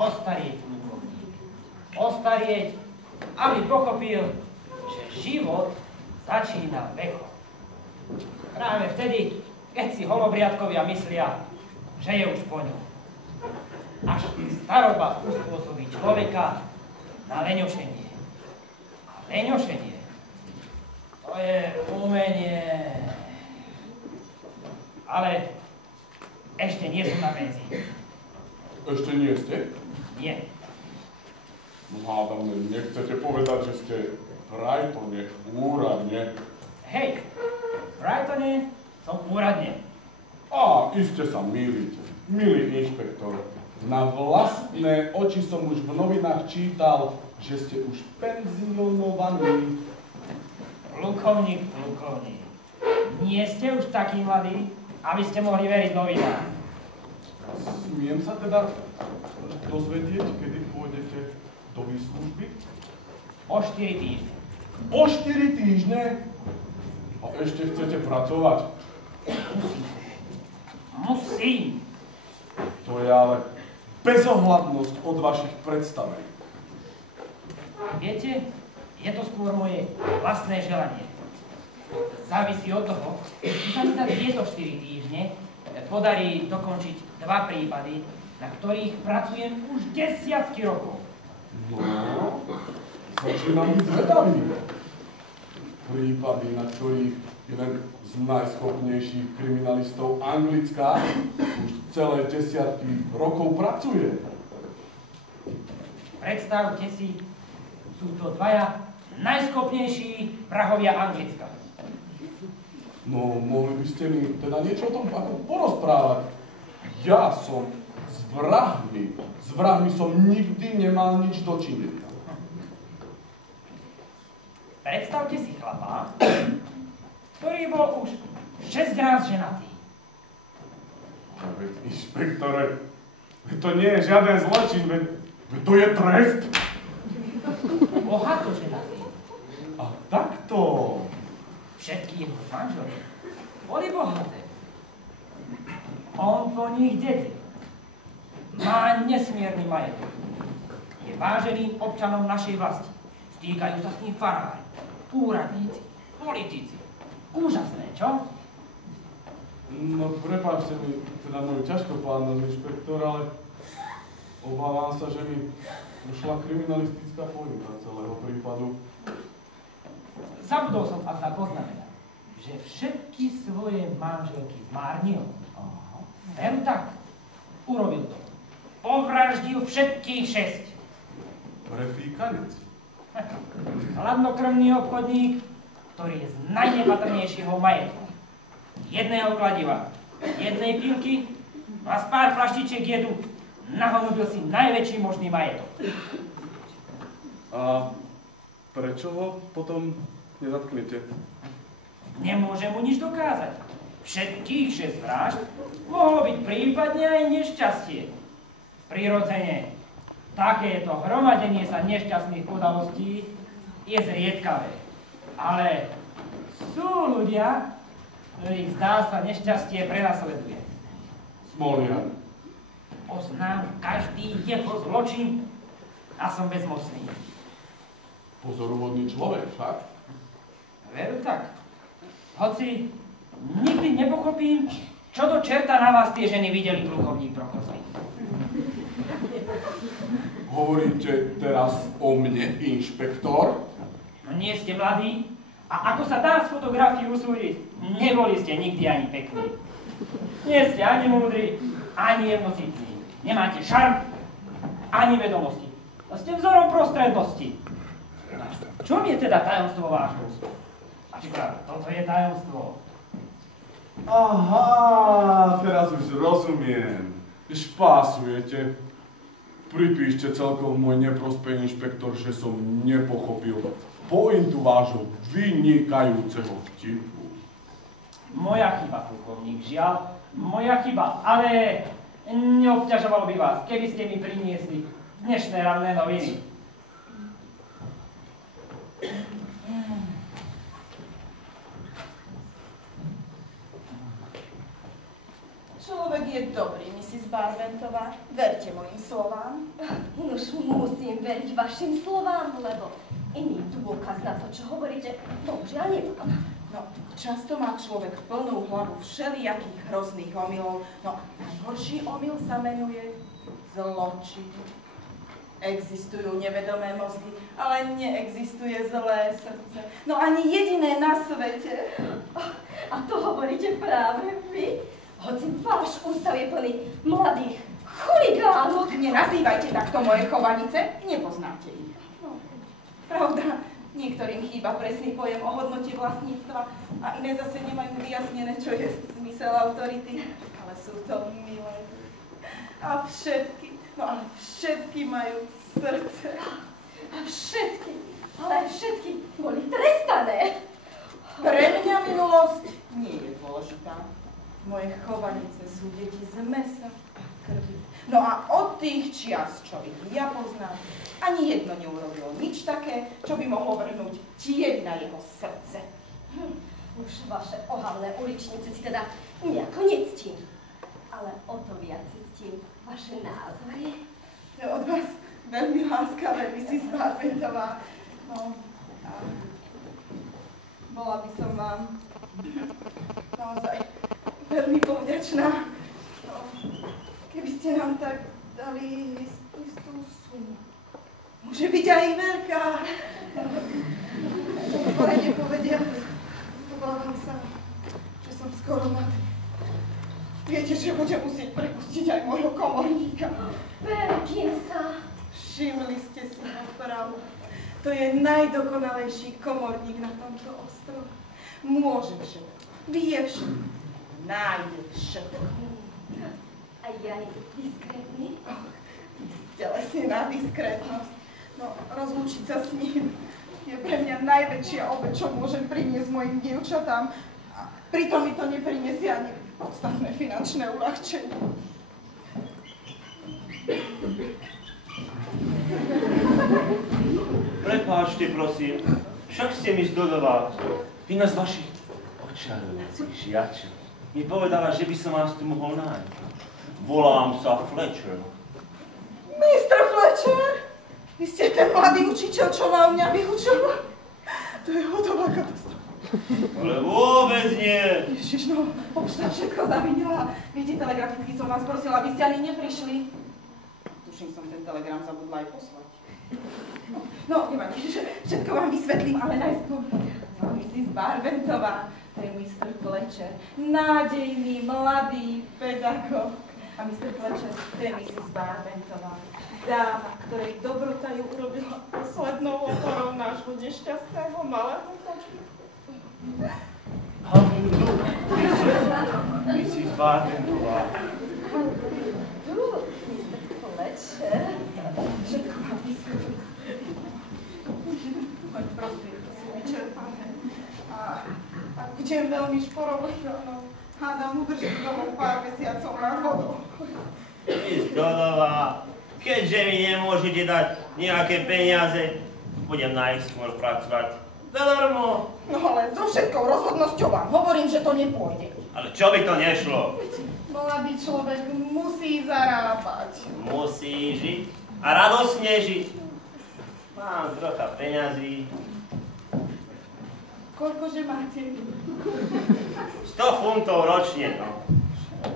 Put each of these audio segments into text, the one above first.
ostarieť, plukovník. Ostarieť, aby pochopil, že život začína vekom. Práve vtedy, keď si holobriadkovia myslia, že je už po ňom. Až staroba uspôsobí človeka na leňošenie. A leňošenie, to je umenie. Ale ešte nie som na penzii. Ešte nie ste? Nie. No hádam, nechcete povedať, že ste v Rajtone úradne. Hej, v Rajtone som úradne. Á, iste sa mýlite, milý inšpektor. Na vlastné oči som už v novinách čítal, že ste už penzionovaní. Plukovník, nie ste už takí mladí, aby ste mohli veriť novinám. Smiem sa teda dozvedieť, kedy pôjdete do výslužby? O 4 týždne. O 4 týždne? A ešte chcete pracovať? Musím. To je ale bezohľadnosť od vašich predstavení. Viete, je to skôr moje vlastné želanie. Závisí od toho, či sa mi za tieto 4 týždne podarí dokončiť 2 prípady, na ktorých pracujem už desiatky rokov. No, začínam byť zvedavý. Prípady, na ktorých jeden z najschopnejších kriminalistov Anglicka už celé desiatky rokov pracuje. Predstavte si, sú to 2 najschopnejší vrahovia Anglicka. No, mohli by ste mi teda niečo o tom ako porozprávať. Ja som s vrahmi som nikdy nemal nič dočinenia. Predstavte si chlapa, ktorý bol už 6 raz ženatý. Veď, inšpektore, to nie je žiaden zločin, veď to je trest. Bohato ženatý. A takto. Všetky jeho manžely boli bohaté. On po nich dedil. Má nesmierny majetok. Je váženým občanom našej vlasti. Stýkajú sa s ním farári, úradníci, politici. Úžasné, čo? No, prepáčte mi teda moju ťažkopádnosť, inšpektor, ale obávam sa, že mi ušla kriminalistická pointa celého prípadu. Zabudol som však poznamenať, že všetky svoje manželky zmárnil. Veru tak. Urobil to. Povraždil všetkých 6. Prefíkanec. Hladnokrvný obchodník, ktorý je z najnepatrnejšieho majetku. Jedného kladiva, jednej pilky a z pár flaštičiek jedu nahonobil si najväčší možný majetok. A prečo ho potom nezatknete? Nemôže mu nič dokázať. Všetkých 6 vražd mohlo byť prípadne aj nešťastie. Prirodzene, takéto hromadenie sa nešťastných udalostí je zriedkavé. Ale sú ľudia, ktorých zdá sa nešťastie prenasleduje. Smoliar. Poznám každý jeho zločin a som bezmocný. Pozoruhodný človek, však? Veru tak. Hoci nikdy nepochopím, čo do čerta na vás tie ženy videli, plukovník Prochozky. Hovoríte teraz o mne, inšpektor? No nie ste mladí a ako sa dá z fotografií usúdiť, neboli ste nikdy ani pekní. Nie ste ani múdri, ani jednocitní. Nemáte šarm, ani vedomosti. A ste vzorom prostrednosti. Čom je teda tajomstvo vášho úspechu? Toto je tajomstvo. Aha, teraz už rozumiem. Špásujete. Pripíšte celkom môj neprospech, inšpektor, že som nepochopil pointu vášho vynikajúceho vtipu. Moja chyba, plukovník, žiaľ. Moja chyba, ale neobťažovalo by vás, keby ste mi priniesli dnešné ranné noviny. Človek je dobrý, mi Mrs. Barbentová, verte mojim slovám. Už musím veriť vašim slovám, lebo iný dôkaz na to, čo hovoríte, bohužiaľ nemám. No, často má človek plnú hlavu všelijakých hrozných omylov. No, najhorší omyl sa menuje zločin. Existujú nevedomé mozgy, ale neexistuje zlé srdce. No ani jediné na svete. A to hovoríte práve vy? Hoci váš ústav je plný mladých chuligánok. Nenazývajte takto moje chovanice, nepoznáte ich. No, pravda, niektorým chýba presný pojem o hodnote vlastníctva a iné zase nemajú vyjasnené, čo je zmysel autority. Ale sú to milé. A všetky, no ale všetky majú srdce. A všetky, ale všetky boli trestané. Pre mňa minulosť nie je dôležitá. Moje chovanice sú deti z mesa a krvi. No a od tých čias, čo ich ja poznám, ani jedno neurobilo nič také, čo by mohlo vrhnúť tieň na jeho srdce. Už vaše ohavné uličnice si teda nejako nectím. Ale o to viac ctím vaše názory. To je od vás veľmi láskavé, Mrs. Barbentová. No, a bola by som vám naozaj veľmi povďačná, no, keby ste nám tak dali istú sumu. Môže byť aj veľká. Poradne povediac, obávam sa, že som skoro mať. Viete, že budem musieť prepustiť aj môjho komorníka. Perkinsa. Všimli ste si ho pravdu. To je najdokonalejší komorník na tomto ostrove. Môže všetko, vie všetko, nájde všetko. A ja je diskrétny? Stelesnená diskrétnosť. No, rozlúčiť sa s ním je pre mňa najväčšia obeť, čo môžem priniesť mojim dievčatám. A pritom mi to neprinesie ani podstatné finančné uľahčenie. Prepáčte, prosím, však ste mi Dodová. Jedna z vašich očarujúcich žiačov mi povedala, že by som vás tu mohol nájsť. Volám sa Fletcher. Mr. Fletcher? Vy ste ten mladý učiteľ, čo má u mňa vyučovať? To je hotová katastrofa. Ale vôbec nie. Ježiš, no, pošta všetko zavinila. Viete, telegraficky som vás prosila, aby ste ani neprišli. Tuším, som ten telegram zabudla aj poslať. No, nevadí, všetko vám vysvetlím, ale najskôr. No, Mrs. Barbentová, to je Mr. Fletcher, nádejný, mladý pedagóg. A Mr. Fletcher, to je Mrs. Barbentová, dáma, ktorej dobrota ju urobila poslednou oporou nášho nešťastného malého konfliktu. How do you do, Mrs. Barbentová? Mr. Fletcher. Všetko vám vysvetlím. Moje prostriedky sú vyčerpané. A budem veľmi šporovať, no, hádam udržím domov pár mesiacov nad vodou. Miss Dodová, keďže mi nemôžete dať nejaké peniaze, budem najskôr pracovať zadarmo. No ale so všetkou rozhodnosťou vám hovorím, že to nepôjde. Ale čo by to nešlo? Mladý človek musí zarábať. Musí žiť a radosne žiť. Mám trocha peňazí. Koľkože máte? 100 funtov ročne, no.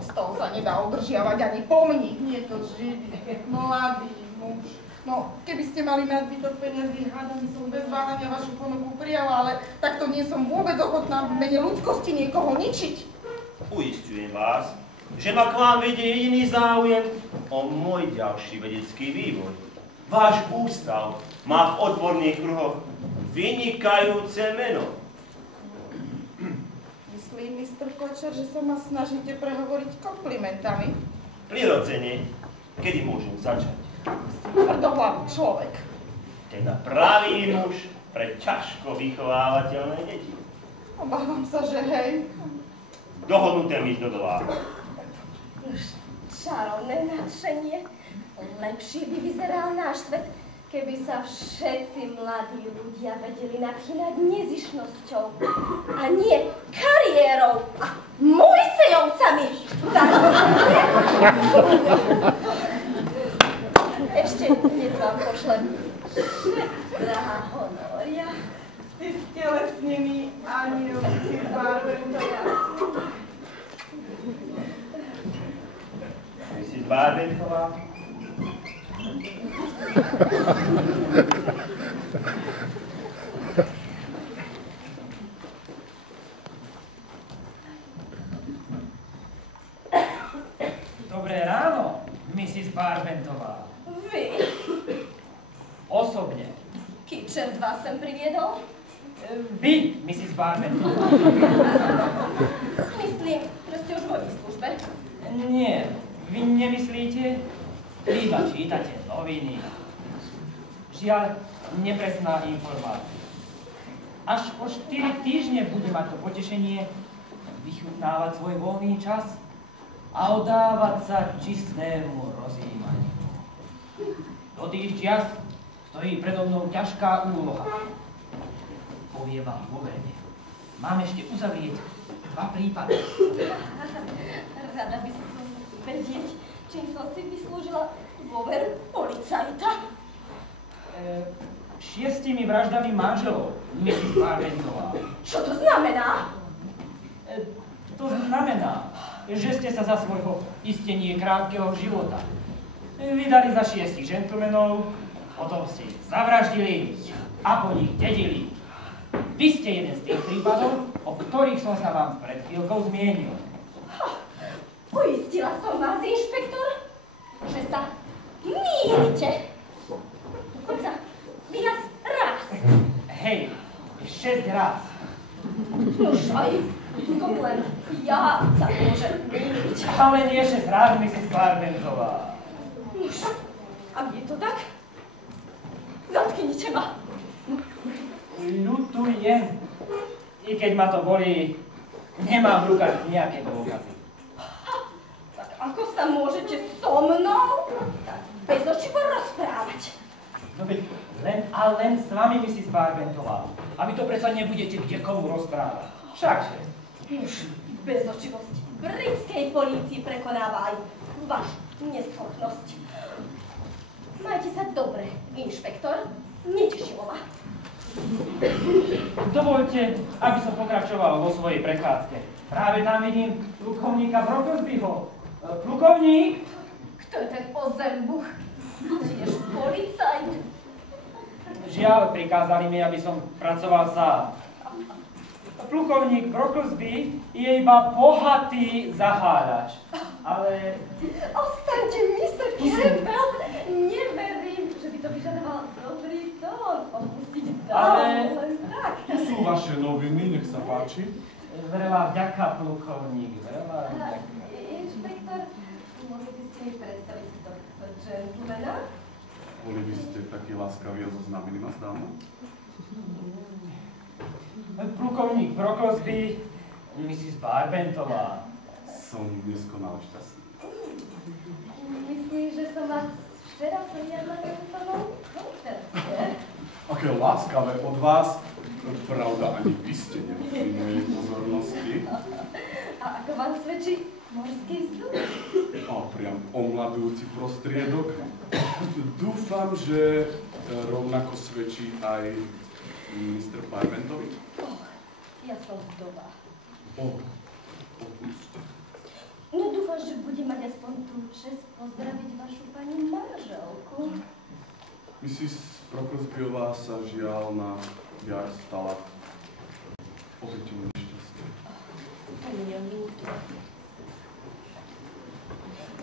Z toho sa nedá udržiavať ani pomník, nie to živý, mladý muž. No, keby ste mali nadbytok peniazí, hádam som bez váhania vašu ponuku prijala, ale takto nie som vôbec ochotná v mene ľudskosti niekoho ničiť. Uisťujem vás, že ma k vám vedie jediný záujem o môj ďalší vedecký vývoj. Váš ústav má v odborných kruhoch vynikajúce meno. Myslím, Mr. Fletcher, že sa ma snažíte prehovoriť komplimentami. Prirodzene, kedy môžem začať? Tvrdohlavý človek. Teda pravý muž pre ťažko vychovávateľné deti. Obávam sa, že hej. Dohodnuté, Miss Dodová. Už čarovné nadšenie. Lepšie by vyzeral náš svet, Keby sa všetci mladí ľudia vedeli nadchýnať nezišnosťou a nie kariérou a Mojsejovcami. Tak. Ešte dnes vám pošlem. Drahá Honoria. Ty stelesnený aniel Mrs. Barbentová. Mrs. Barbentová. Dobré ráno, Mrs. Barbentová. Vy? Osobne. Kičert vás sem priviedol? Vy, Mrs. Barbentová. Myslím, že ste už v mojej službe. Nie, vy nemyslíte? Vy iba čítate noviny. Žiaľ, nepresná informácia. Až o 4 týždne bude mať to potešenie vychutnávať svoj voľný čas a oddávať sa čistému rozjímaniu. Do tých čias stojí predo mnou ťažká úloha. Povie vám dôverne. Mám ešte uzavrieť 2 prípady. Rada by som vedieť, čím som si vyslúžila dôveru policajta. 6 vraždami manželov, Mrs. Barbentová. Čo to znamená? To znamená, že ste sa za svojho istenie krátkeho života vydali za 6 gentlemanov, potom ste ich zavraždili a po nich dedili. Vy ste jeden z tých prípadov, o ktorých som sa vám pred chvíľkou zmienil. Uistila som vás, inšpektor, že sa mýlite. Dokonca viac raz. Hej, 6 raz. Nož aj len ja sa môžem mýliť. Ale nie 6 raz, Mrs. Barbentová. Nož, ak je to tak, zatknite ma. Ľutujem. I keď ma to bolí, nemám v rukách nejaké dôkazy. Tak ako sa môžete so mnou tak bezočivo rozprávať? No veď len s vami, Mrs. Barbentová. A vy to predsa nebudete kde komu rozprávať. Všakže. Už bezočivosť britskej polícii prekonáva aj vašu neschopnosť. Majte sa dobre, inšpektor. Netešilo ma. Dovoľte, aby som pokračoval vo svojej prechádzke. Práve tam vidím plukovníka Brocklesbyho. Plukovník? Kto je ten ozembuch? Tiež policajt? Žiaľ, prikázali mi, aby som pracoval sám. Plukovník Brocklesby je iba bohatý zaháľač. Ale... Ostaňte, Mr. Campbell. Neverím, že by to vyžadoval dobrý tón. Opustiť dám len tak. Tu sú vaše noviny, nech sa páči. Veľa vďaka, plukovník, veľa vďaka. Inšpektor, mohli by ste mi predstaviť tohto gentlemana? Boli by ste takí láskaví a zoznámili ma s dámou? Plukovník Brocklesby, Mrs. Barbentová. Som neskonale šťastný. Myslím, že som vás včera zriadla na úplnom koncerte. Aké láskavé od vás. Pravda, ani vy ste nemali mojej pozornosti. A ako vám svedčí morský vzduch? A priam omladujúci prostriedok. Dúfam, že rovnako svedčí aj Mr. Barbentovi. Ja som vdova. Opust. No dúfam, že budem mať aspoň tú čest pozdraviť vašu pani manželku. Mrs. Brocklesbyová sa žiaľ na jar stala obeťou nešťastia. To mi je ľúto.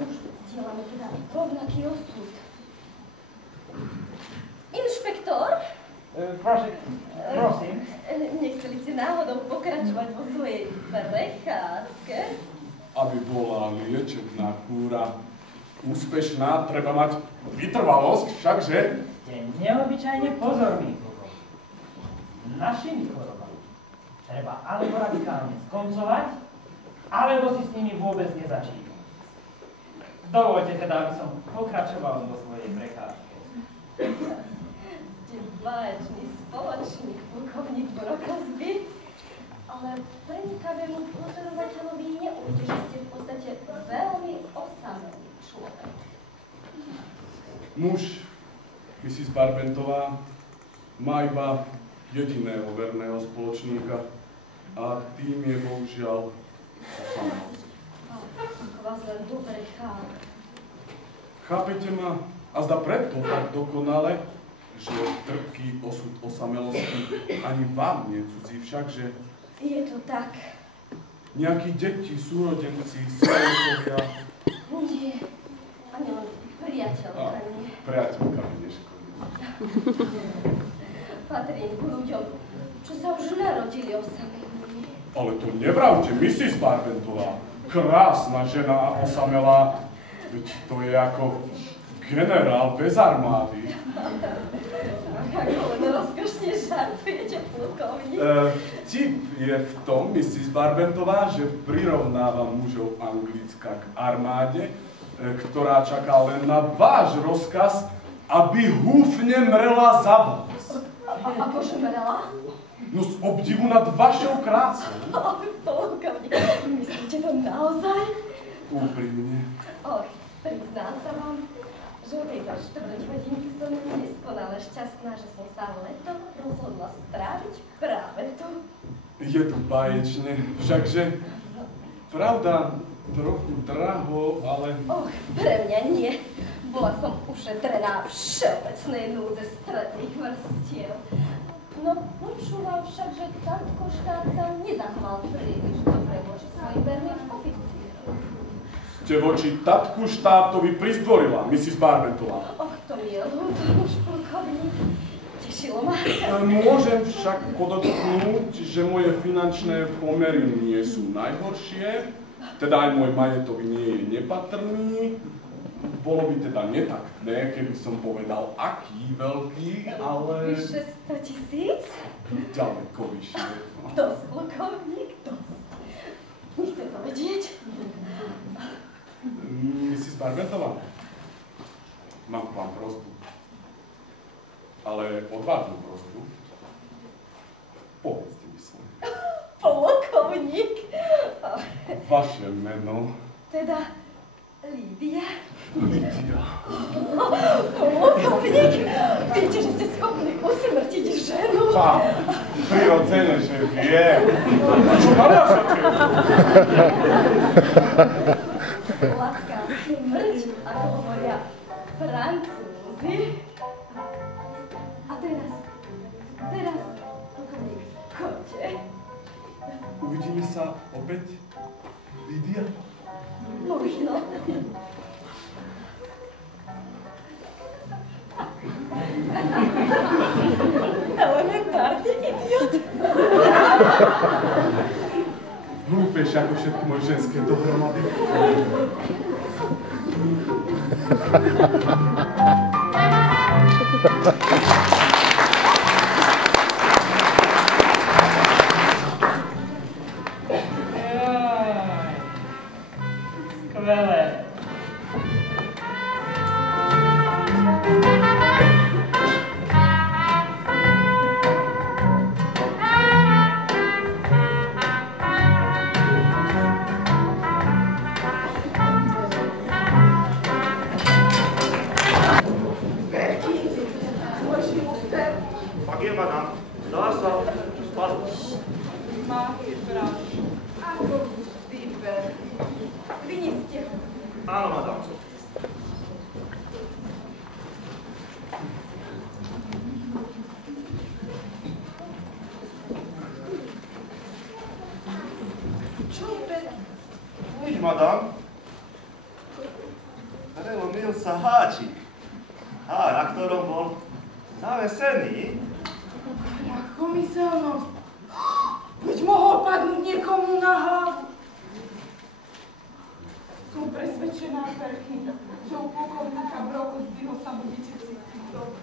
Už zdieľame teda rovnaký osud. Inšpektor? Prosím. Nechceli ste náhodou pokračovať vo svojej prechádzke? Aby bola liečebná kúra úspešná, treba mať vytrvalosť, všakže? Ste neobyčajne pozorný, plukovník. Našimi chorobami treba alebo radikálne skoncovať, alebo si s nimi vôbec nezačínať. Dovoľte teda, aby som pokračoval vo svojej prechádzke. báječný spoločník, plukovník Borokazby, ale prenikavému pozorovateľovi neujde, že ste v podstate veľmi osamelý človek. Muž, Mrs. Barbentová, má iba jediného verného spoločníka a tým je bohužiaľ osamelosť. Ako vás len dobre chápe. Chápete ma? A zda preto tak dokonale, že trpký osud osamelosti ani vám nie cudzí však, že Je to tak. nejakí deti, súrodenci, svojcovia. Nie, ani len priateľka nie. Priateľka mi neškodí. Patrím k ľuďom, čo sa už narodili osamelými. Ale to nevravte, Mrs. Barbentová. Krásna žena a osamelá. Veď to je ako generál bez armády. Ako len rozkošne žartujete, plukovník. Vtip je v tom, Mrs. Barbentová, že prirovnáva mužov Anglicka k armáde, ktorá čaká len na váš rozkaz, aby húfne mrela za vás. Akože mrela? No z obdivu nad vašou krácou. Plukovník, myslíte to naozaj? Úprimne. Och, priznám sa vám, že o tejto štvrťhodinky som neskonale šťastná, že som sa leto rozhodla stráviť práve tu. Je to báječne, všakže pravda trochu draho, ale... Och, pre mňa nie. Bola som ušetrená všeobecnej núdze stredných vrstiev. No, počúvam však, že tatko štát sa nezachoval príliš dobre voči svojim verným oficierom. Ste voči tatku štátovi prizdvorila, Mrs. Barbentová. Och, to mi je ľúto, už plukovník. Tešilo ma. Môžem však podotknúť, že moje finančné pomery nie sú najhoršie, teda aj môj majetok nie je nepatrný. Bolo by teda netaktné, keby som povedal, aký veľký, ale... Vyše 100 000? Ďaleko vyššie. Dosť, plukovník, dosť. Nechcem to vedieť. Mrs. Barbentová, mám k vám prosbu. Ale odvážnu prosbu. Povedzte mi svoje. Plukovník. Vaše meno. Teda Lídia. Lídia. Plukovník, viete, že ste schopní usmrtiť ženu? Prirodzene, že viem. Čo narážate? Sladká smrť, ako hovoria Francúzi. A teraz, plukovník, choďte. Uvidíme sa opäť, Lídia? Možno. Elementárny idiot. Hlúpejšie ako všetky moje ženské dohromady. Skvelé. Pak je madam. Dá sa spať. Máte pravdu. Ako vyber. Vynieste ho. Áno, madam. Čo je teda? Nič, madam. Prelomil sa háčik. Na ktorom bol zavesený. Ako myselnosť. Veď mohol padnúť niekomu na hlavu. Som presvedčená, Perky, že u plukovníka Brokazbyho sa budete cítiť dobre.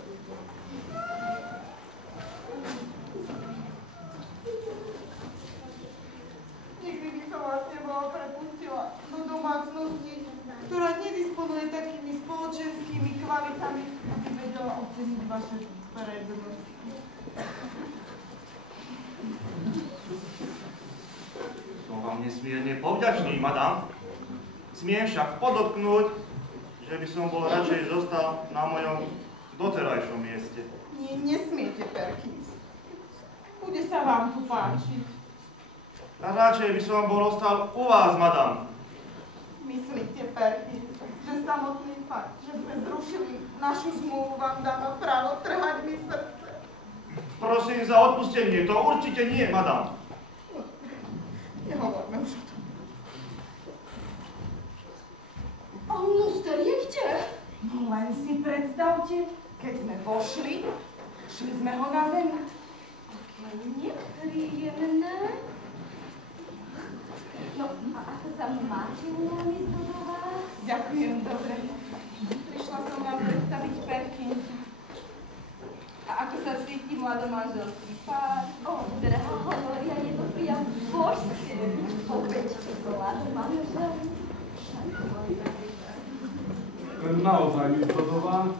Nikdy by som vás nebola prepustila do domácnosti, ktorá nedisponuje takými spoločenskými kvalitami, aby vedela oceniť vaše prednosti. nesmierne povďačný, madam. Smiem však podotknúť, že by som bol radšej zostal na mojom doterajšom mieste. Nie, nesmiete, Perkins. Bude sa vám tu páčiť. A radšej by som bol ostal u vás, madam. Myslíte, Perkins, že samotný fakt, že sme zrušili našu zmluvu, vám dáva právo trhať mi srdce? Prosím za odpustenie, to určite nie, madam. Nehovorme už o tom. A luster je kde? No len si predstavte, keď sme vošli, šli sme ho na zem. Také nepríjemné. No, a ako sa máte, milá Miss Dodová? Ďakujem, dobre. Prišla som vám predstaviť Perkins. A ako sa cíti mladomanželský pár? Drahá Honoria, je to priam božské. Opäť mladomanžel. Naozaj, Miss Dodová,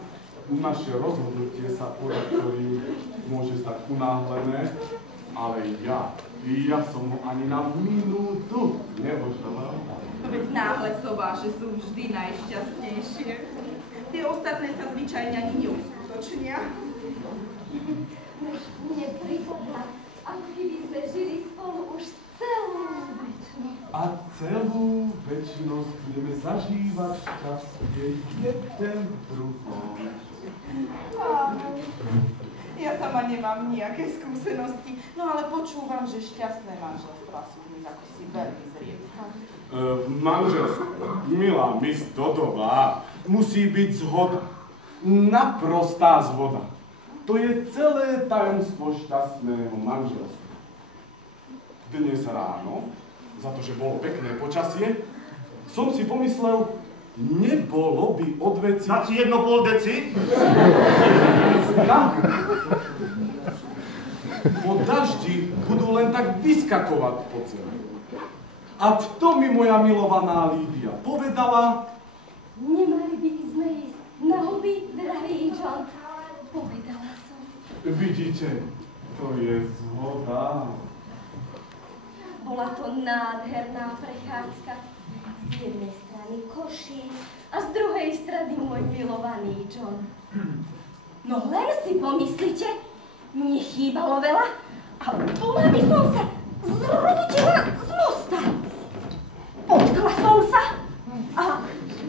naše rozhodnutie sa podľa ktorým môže stať unáhlené, ale ja som ho ani na minútu neoželal. Veď náhle sobáše sú vždy najšťastnejšie. Tie ostatné sa zvyčajne ani neuskutočnia. Mne pripadá, ako keby sme žili spolu už celú večnosť. A celú večnosť budeme zažívať šťastie jeden druhom. Áno. Ja sama nemám nejaké skúsenosti, no ale počúvam, že šťastné manželstvá sú v nich ako si veľmi zriedkavé. Manželstvo, milá Miss Dodová, musí byť zhoda. Naprostá zhoda. To je celé tajomstvo šťastného manželstva. Dnes ráno, za to, že bolo pekné počasie, som si pomyslel, nebolo by od veci... Dať si 1,5 deci? Po daždi budú len tak vyskakovať po zemi. A v tom mi moja milovaná Lídia povedala... Nemali by sme ísť na huby, drahý John. Povedala som. Vidíte, to je zhoda. Bola to nádherná prechádzka. Z jednej strany košík a z druhej strany môj milovaný John. No len si pomyslite, nechýbalo veľa a bola by som sa zrútila z mosta. Potkla som sa a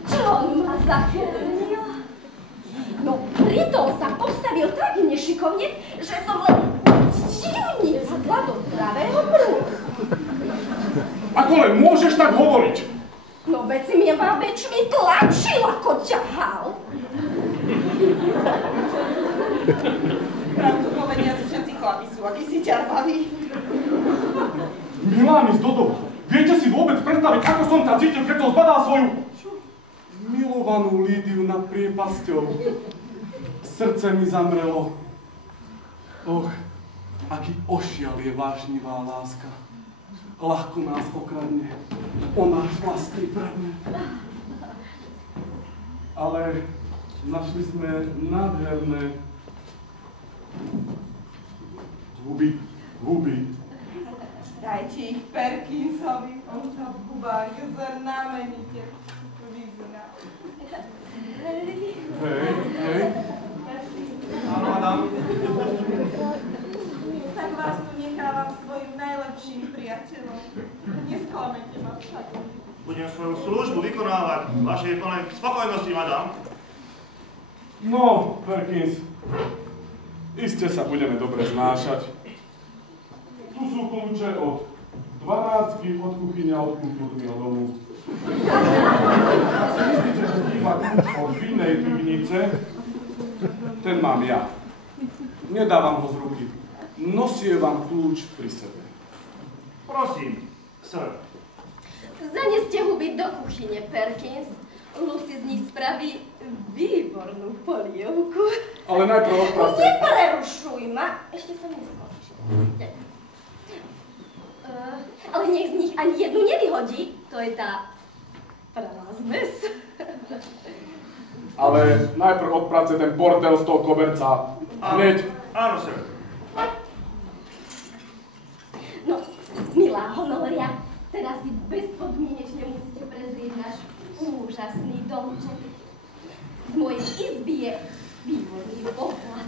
John ma zachránil. No pritom sa postavil tak nešikovne, že som len divne padla do pravého prúdu. Ako len môžeš tak hovoriť? No veď si mňa ma väčšmi tlačil, ako ťahal. Pravdu povediac, všetci chlapi sú akýsi ťarbaví. Milá Miss Dodová, viete si vôbec predstaviť, ako som sa cítil, keď som zbadal svoju milovanú Lídiu nad priepasťou. Srdce mi zamrelo. Och, aký ošial je vášnivá láska. Ľahko nás okradne o náš vlastný predmet. Ale našli sme nádherné huby. Dajte ich Perkinsovi, on sa v hubách znamenite vyzná. Hej. Áno, madam. Tak vás tu nechávam svojim najlepším priateľom. Nesklamete ma však. Budem svoju službu vykonávať vašej plnej spokojnosti, madam. No, Perkins, iste sa budeme dobre znášať. Tu sú kľúče od 12, od kuchyne a od kultúrneho domu. Ak si myslíte, že chýba kľúč od vinnej pivnice, ten mám ja. Nedávam ho z ruky. Nosievam kľúč pri sebe. Prosím, sir. Zaneste huby do kuchyne, Perkins. Lucy z nich spraví výbornú polievku. Ale najprv odprávte. Neprerušuj ma. Ešte som neskončil. Ale nech z nich ani jednu nevyhodí. To je tá pravá zmes. Ale najprv odprávte ten bordel z toho koberca. Hneď. Áno, sir. No, milá Honoria, teraz si úžasný domček. Z mojej izby je výborný pohľad.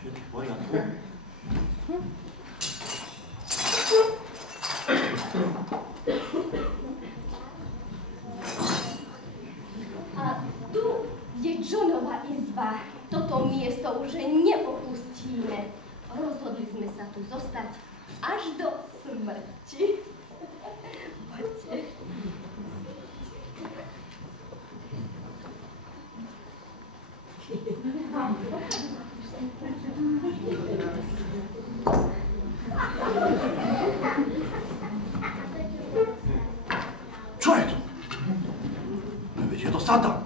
Všetky v poriadku? A tu je Johnova izba. Toto miesto už nepopustíme. Rozhodli sme sa tu zostať až do smrti. Poďte. Čo je to? Veď je to Satan.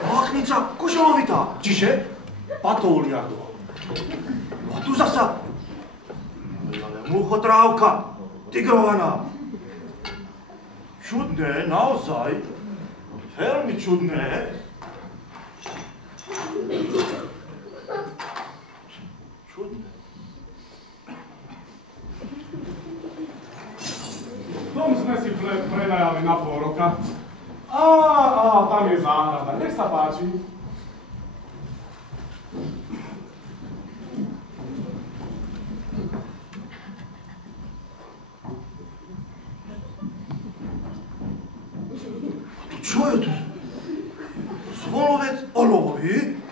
Láchnica kušelovitá, čiže patouliardová. No a tu zasa ale muchotrávka, tigrovaná. Čudné, naozaj. Veľmi čudné. Čudné. Dom sme si prenajali na pol roka. A tam je záhrada. Nech sa páči. Čo je tu? Zvolovec olovový?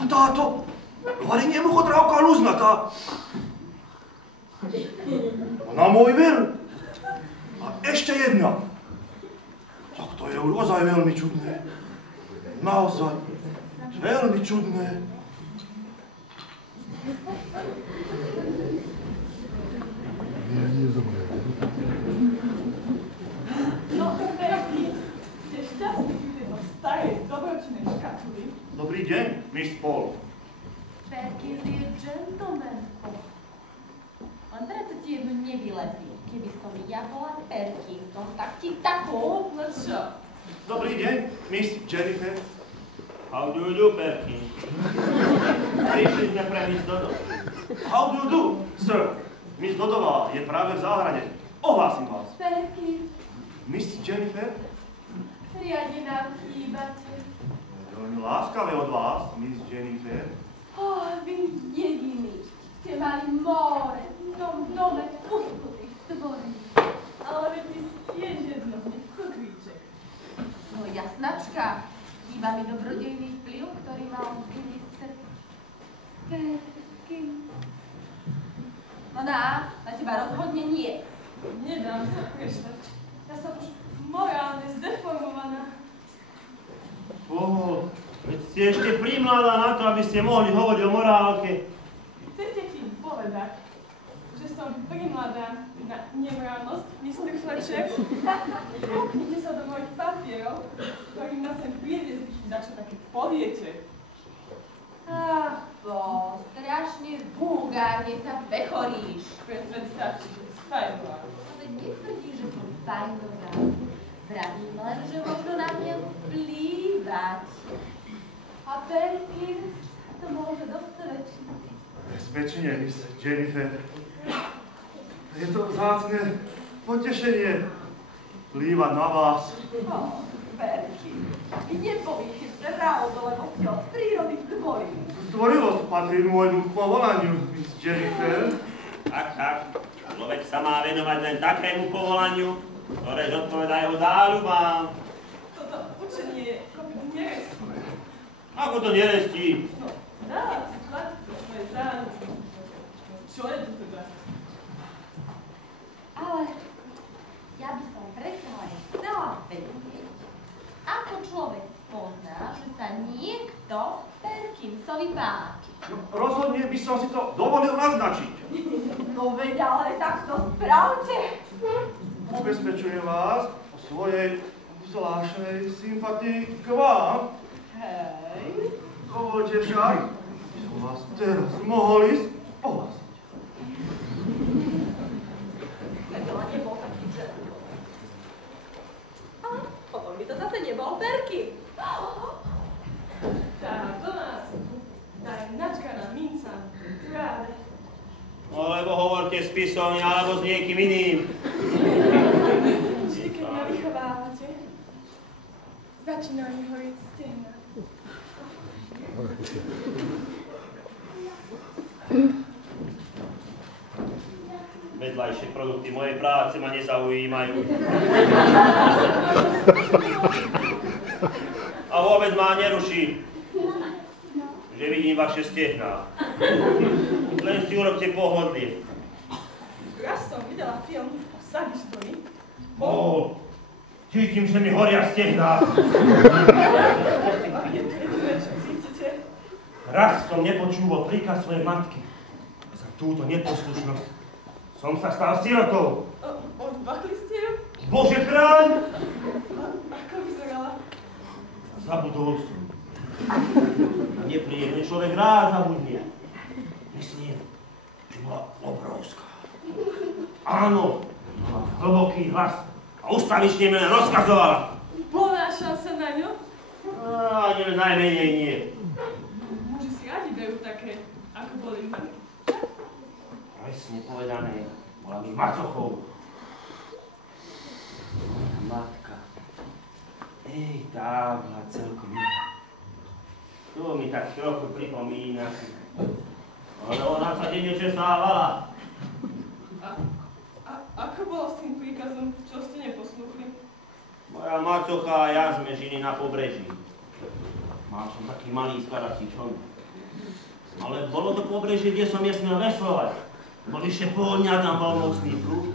A táto? Ale nie muchotrávka luznatá. A na môj ver. A ešte jedna. Tak to je ozaj veľmi čudné. Naozaj. Veľmi čudné. No, Berky, ste šťastní v tejto starej, dobročnej škatuli. Dobrý deň, Miss Paul. Perkins je gentlemanko. On preto ti jednu nevylepí. Keby som ja bola Perkinsom, tak ti takú... No čo? Dobrý deň, Miss Jennifer. How do you do, Perkins? Prišli sme pre Miss Dodo. How do you do, sir? Miss Dodová je práve v záhrade. Ohlásim vás. Perkins, Miss Jennifer? riadne nám chýbate. Veľmi láskavé od vás, Miss Jennifer. Vy jediní ste mali more v tom dome uschutých stvorení. Ale veď ty si tiež jedno z nich cukríček. No jasnačka, chýba mi dobrodejný vplyv, ktorý mal minister Perkins. No na teba rozhodne nie. Nedám sa prešľať. Ja som už morálne zdeformovaná. Veď ste ešte primladá na to, aby ste mohli hovoriť o morálke. Chcete tým povedať, že som primladá na nemorálnosť, Mr. Fletcher? Idete sa do mojich papierov, s ktorým ma sem priviezli, dačo také poviete. Strašne vulgárne sa bechoríš. Veď stačí, že si fajnová. Ale netvrdí, že som fajnová. Vravím len, že možno na mňa vplývať. A Perkins to môže dostatočne. Bezpečne, Miss Jennifer. Je to vzácne potešenie vplývať na vás. Perkins, vy nepovíte pravdu, lebo ste od prírody zdvorili. Zdvorilosť patrí môjmu povolaniu, Miss Jennifer. Tak. Človek sa má venovať len takému povolaniu, ktoré zodpovedá jeho záľubám. Toto učenie je kopec nerestí. Ako to nerestí? No, dávať si platiť za svoje záľuby. Čo je to teda? Ale ja by som predsa len chcela vedieť, ako človek pozná, že sa niekto Perkinsovi páči. No, rozhodne by som si to dovolil naznačiť. No veď, ale tak to spravte. Ubezpečujem vás o svojej zvláštnej sympatii k vám. Hej. Dovolte však, by som vás teraz mohol ísť pohľasiť. Vedela nebol taký gentleman. Ale potom by to zase nebol Perkins. Táto nás poďte s pisovne alebo s niekým iným. Či keď ma vychovávate, začínajú mi horiť stehna. Vedľajšie produkty mojej práce ma nezaujímajú. A vôbec ma neruší, že vidím vaše stehná. Len si urobte pohodlie. Raz som videla film o sadistovi. Cítim, že mi horia stehná. A je to jediné, čo cítite? Raz som nepočúval príkaz svojej matky. Za túto neposlušnosť som sa stal sirotou. Odbachli ste ju? Bože chráň! Ako vyzerala? Zabudol som. Nepríjemný človek rád zabudne. Myslím, že bola obrovská. Áno, mala hlboký hlas a ustavične mi len rozkazovala. Ponášal sa na ňu? Ani len najmenej nie. Muži si radi dajú také, ako boli matky. Presne povedané, bola mi macochou. Moja matka. Tá bola celkom iná. To mi tak trochu pripomína. Ale ona sa denne česávala. Ako bolo s tým príkazom, čo ste neposlúchli? Moja macocha a ja sme žili na pobreží. Mal som taký malý skladací čln. Ale bolo to pobrežie, kde som nesmiel veslovať. Bo vyše pol dňa tam bol mocný prúd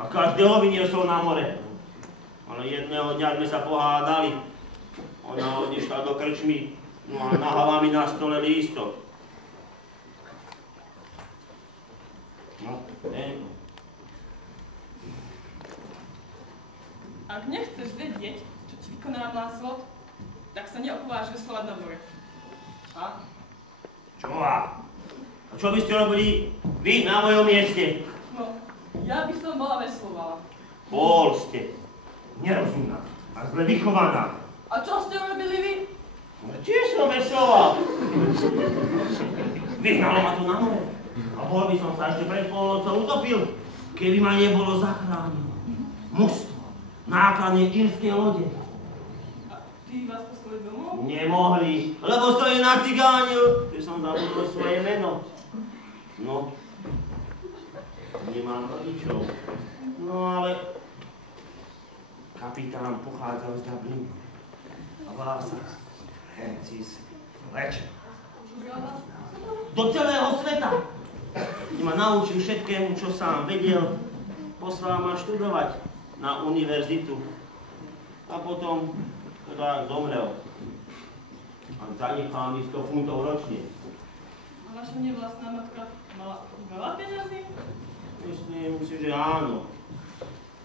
a každého vyniesol na more. Ale jedného dňa sme sa pohádali. Ona odišla do krčmy, no a nahala mi na stole lístok. No, tento. Ak nechceš vedieť, čo ti vykoná mlásvod, tak sa neopováž veslovať na more. A? Čo a? A čo by ste robili vy na mojom mieste? No, ja by som bola veslovala. Bol ste nerozumná a zle vychovaná. A čo ste robili vy? No, tiež som vesloval. Vyhnalo ma to na more. A bol by som sa ešte pred polnocou utopil, keby ma nebolo zachránilo mužstvo nákladnej írskej lode. A tí vás poslali domov? Nemohli, lebo stojí na cigáňu, že som zabudol svoje meno. No, nemám rodičov. No ale kapitán pochádzal z Dublinu a volal sa Francis Fletcher. Do celého sveta. Kde ma naučil všetkému, čo sám vedel, poslal ma študovať na univerzitu a potom teda zomrel. A zanechal mi 100 funtov ročne. A vaša nevlastná matka mala veľa peniazí? Myslím si, že áno.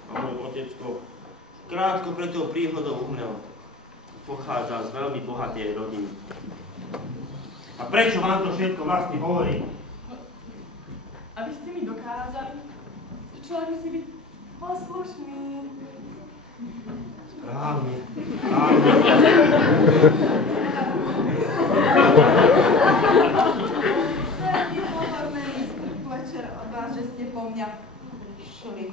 A môj otecko krátko pred tou príhodou umrel. Pochádzal z veľmi bohatej rodiny. A prečo vám to všetko vlastne hovorím? Aby ste mi dokázali, že človek musí byť poslušný. Správne. Veľmi pohodné večer od vás, že ste po mňa prišli.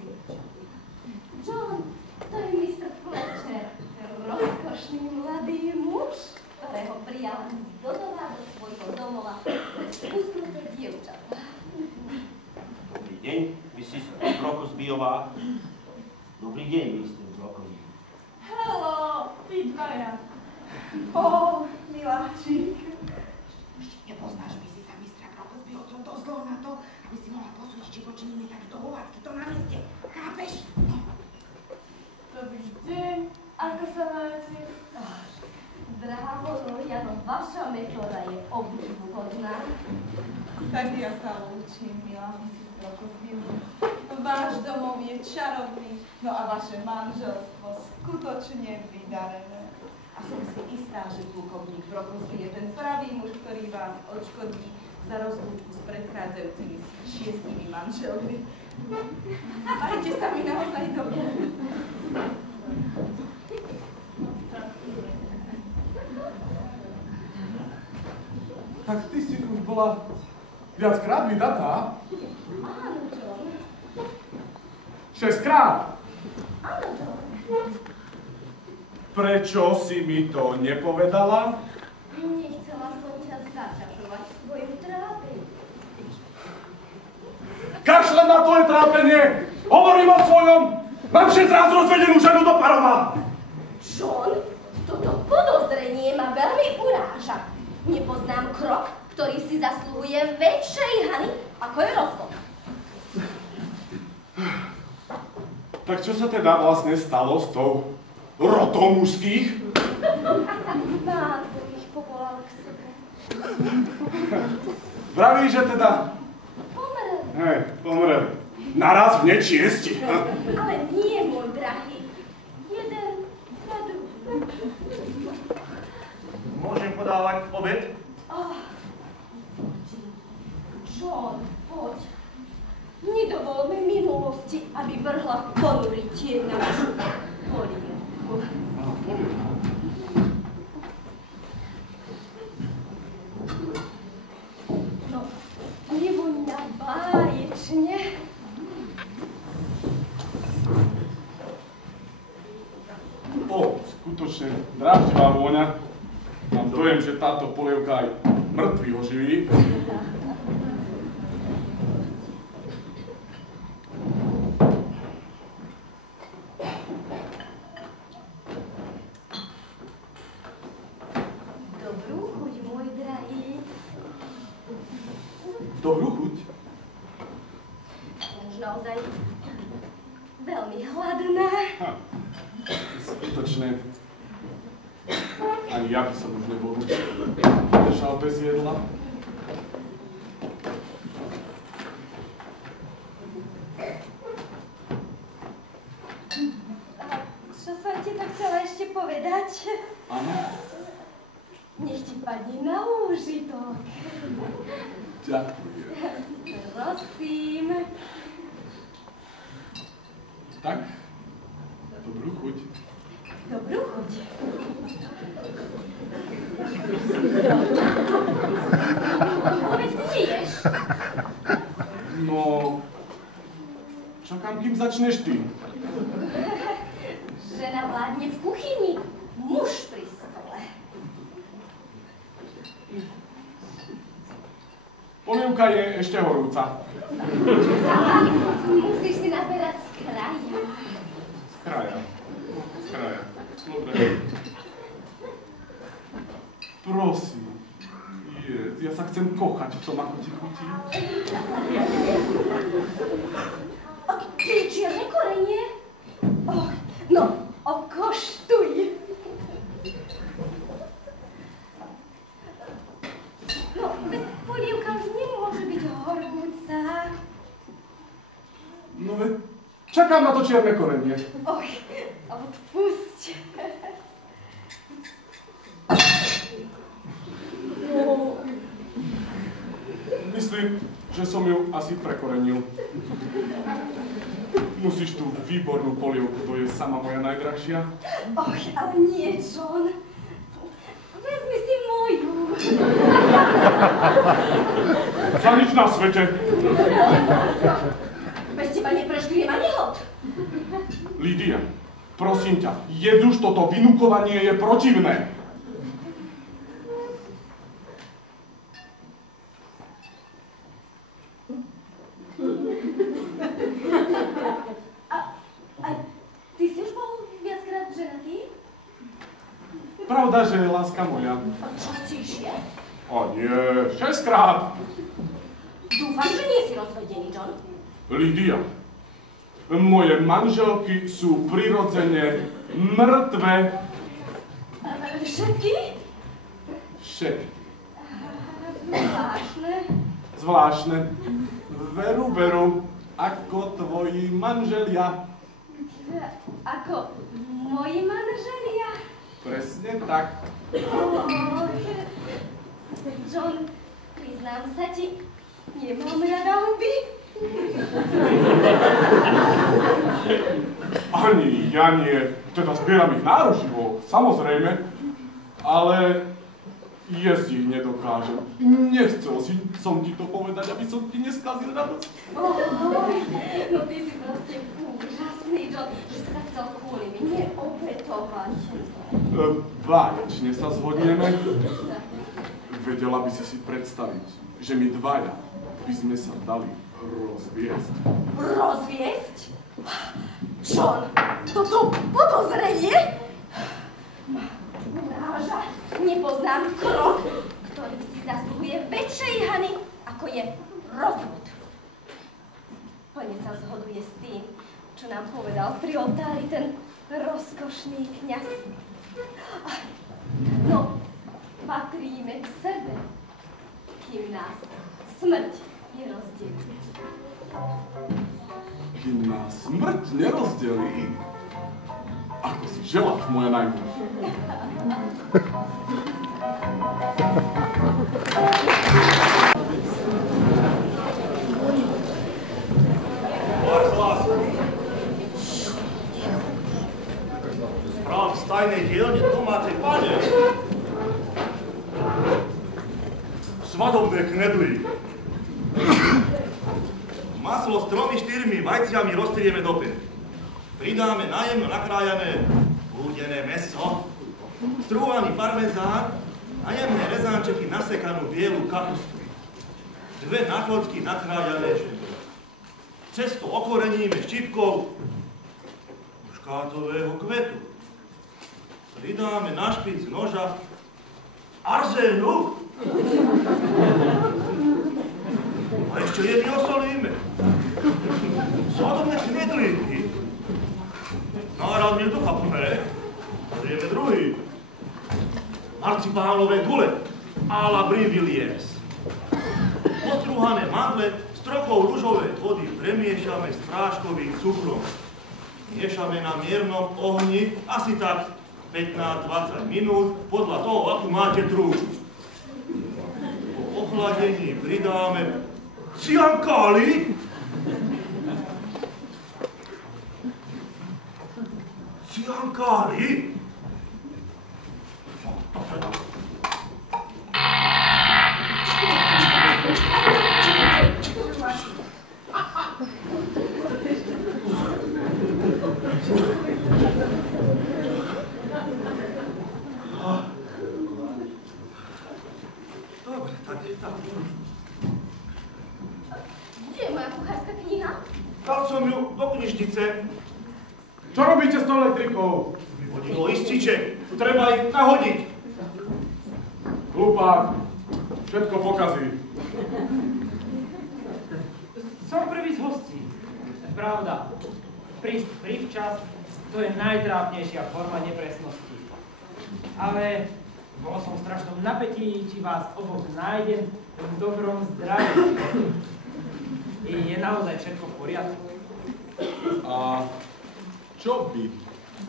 John, to je Mr. Fletcher, rozkošný mladý muž, ktorého prijala Dodová do svojho domova usknuté dievčatá. Dobrý deň, Mrs. Brokosbyová. Dobrý deň, Mr. Brokosby. Hello, vy dvaja. Miláčik. Ešte nepoznáš Mrs. a mistra Brokosbyho, som dosť dlho na to, aby si mohla posúdiť, či voči nimi takýto hovácky to na mieste. Chápeš? No. Dobrý deň, ako sa máte? Drávo, Jano, vaša metóda je obdivuhodná. Tak ja sa učím, milá Mrs. Brokosby. Váš domov je čarovný, no a vaše manželstvo skutočne vydarené. A som si istá, že plukovník Brokosby je ten pravý muž, ktorý vás odškodní za rozlúčku s predchádzajúcimi 6 manželmi. Majte sa mi naozaj dobre. Tak ty si už bola viackrát vydatá? Áno, John. 6-krát. Áno, dobre. Prečo si mi to nepovedala? Nechcela som ťa zaťažovať svojim trápením. Kašľa na tvoje trápenie! Hovorím o svojom! Mám 6 raz rozvedenú ženu do Paroma! John, toto podozrenie ma veľmi uráža. Nepoznám krok, ktorý si zasluhuje väčšej hany, ako je rozvod. Tak čo sa teda vlastne stalo s tou rotou mužských? Pán Boh ich povolal k sebe. Vraví, že teda... Pomrel. Hej, pomrel. Naraz v nečiesti. Ale nie, môj drahý. Jeden za druhý. Môžem podávať obed? John, poď. Nedovolme minulosti, aby vrhla ponurie našu polievku. No, nevonia báječne. Skutočne dráždivá vôňa. Mám dojem, že táto polievka aj mŕtvych oživí. Dobrú chuť, môj drahý. Dobrú chuť. Som už naozaj veľmi hladná. Skutočne. Ani ja by som už nebol držal bez jedla. Čo som ti to chcela ešte povedať? Áno. Nech ti padne na úžitok. Ďakujem. Prosím. Tak, dobrú chuť. Dobrú chuť. Povedz, ty ješ? No, čakám, kým začneš ty. Žena vládne v kuchyni, muž pri stole. Polievka je ešte horúca. Musíš si naberať z kraja. Z kraja. Dobre. Prosím. Ja sa chcem kochať v tom, ako ti chutí. Ty čierne korenie? No, koštuj. No, veď polievka už nemôže byť horúca. No veď, čakám na to čierne korenie. Odpusť. Myslím, že som ju asi prekorenil. Musíš tú výbornú polievku, to je sama moja najdrahšia. Ale nie, John. Vezmi si moju. Za nič na svete. Bez teba nepreždujem ani hod. Lídia, prosím ťa, jedz už toto vynúkovanie je protivné. A ty si už bol viackrát ženatý? Pravda, že je láska moja. Častejšie? O nie, 6-krát. Dúfam, že nie si rozvedený, John. Lídia, moje manželky sú prirodzene mŕtve. Všetky? Všetky. Zvláštne. Zvláštne. Veru, ako tvoji manželia. Ako moji manželia? Presne tak. John, priznám sa ti, nemám rada huby. Ani ja nie. Teda zbieram ich náruživo, samozrejme. Ale jesť ich nedokážem. Nechcel som ti to povedať, aby som ti neskazil radosť. No ty si proste muž. že sa chcel kvôli mne obetovať. Báječne sa zhodneme. Vedela by si predstaviť, že my dvaja by sme sa dali rozviesť. Rozviesť? John, toto podozrenie? Uráža, nepoznám krok, ktorý si zasluhuje väčšej hany, ako je rozvod. Plne sa zhoduje s tým, čo nám povedal pri oltári ten rozkošný kňaz. No, patríme k sebe, kým nás smrť nerozdelí. Kým nás smrť nerozdelí? Ako si želáš, moja najmilšia? Správ z tajnej dielne domácej pane. Svadobné knedly. Maslo s 3-4 vajciami roztrieme do peny. Pridáme najemno nakrájané údené mäso, strúhaný parmezán, najemné rezánčeky nasekanú bielu kapustu, 2 nachôdzky nakrájané žemle. Cesto okoreníme štipkou muškátového kvetu. Pridáme na špic noža arzénu a ešte jedný osolíme. Svadobné knedlíky. Náradne dochapné. Zrieme druhý. Marcipánové gule a la Brivilliers. Postrúhané mandle s trochou ružovej vody premiešame s práškovým cukrom. Miešame na miernom ohni asi tak 15-20 minút podľa toho, akú máte trúbu. Po ochladení pridáme ciankáli. Ciankáli? Dobre, tak. Kde je moja kuchárska kniha? Dal som ju do knižnice. Čo robíte s tou elektrikou? Vyhodilo ističek. Treba ich nahodiť. Hlupák, všetko pokazí. Som prvý z hostí. Pravda. Prísť privčas, to je najtrápnejšia forma nepresnosti. Ale bol som v strašnom napätí, či vás oboch nájdem v dobrom zdraví. Je naozaj všetko v poriadku. A čo by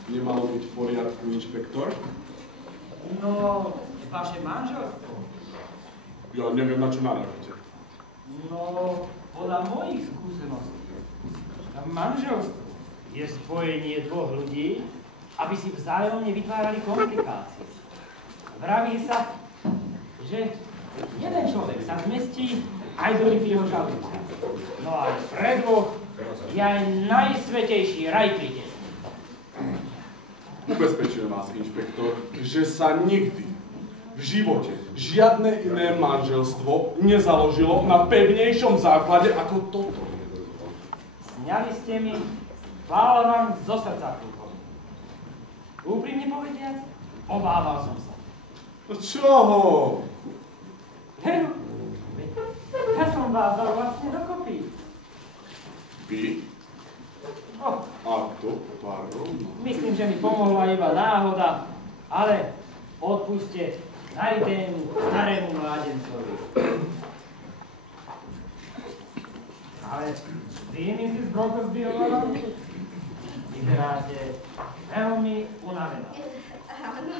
nemalo byť v poriadku, inšpektor? No, vaše manželstvo. Ja neviem, na čo narážate. No, podľa mojich skúseností, manželstvo je spojenie dvoch ľudí, aby si vzájomne vytvárali komplikácie. Vraví sa, že jeden človek sa zmestí aj do rytýho žalúdka. No a pre dvoch je aj najsvätejší raj pri tesni. Ubezpečujem vás, inšpektor, že sa nikdy v živote žiadne iné manželstvo nezaložilo na pevnejšom základe ako toto. Sňali ste mi, chvála vám zo srdca, plukovník. Úprimne povediac, obával som sa. Čoho? Veru, ja som vás dal vlastne dokopy. Vy? Oh, A to pardon. myslím, že mi pomohla iba náhoda, ale odpuste naritému starému mládencovi. Ale vy si z Brokovsby hovoril? Vyzeráte veľmi unavená. Áno,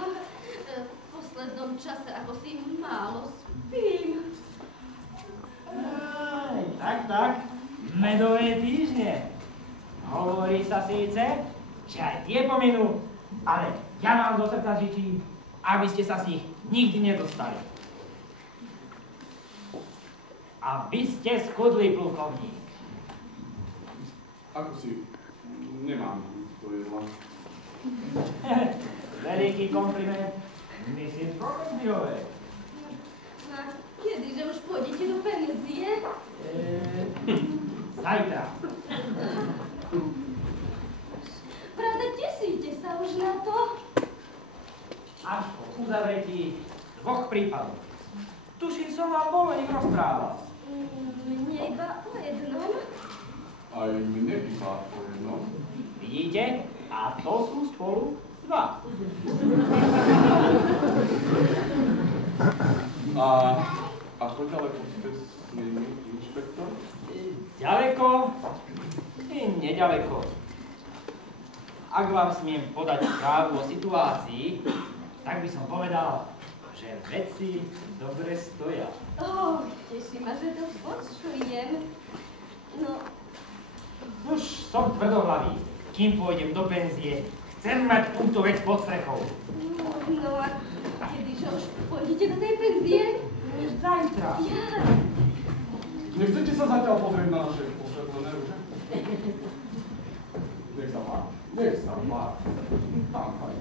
v poslednom čase ako si málo spím. Tak, medové týždne. Hovorí sa síce, že aj tie pominú, ale ja vám zo srdca žičím, aby ste sa z nich nikdy nedostali. A vy ste skudlý plukovník. Ako si Nemám to jedla. Veliký kompliment. Myslím, Prokopijové. A kedyže už pôjdete do penzie? Zajtra. Pravda, tešíte sa už na to? Až po uzavretí 2 prípadov. Tuším, som vám bol o nich rozprával. Nie iba o jednom. Aj mne iba o jednom. Vidíte? A to sú spolu 2. A ako ďaleko ste s nimi, inšpektor? Ďaleko i nedaleko. Ak vám smiem podať správu o situácii, tak by som povedal, že veci dobre stoja. Teší ma, že to počujem. No, Už som tvrdohlavý. Kým pôjdem do penzie, chcem mať túto vec pod strechou. no a kedyže už pôjdete do tej penzie? Už zajtra. Ja. Nechcete sa zatiaľ pozrieť na naše osvetlené ruže? Nech sa páči. Nech sa páči. Tam fajn.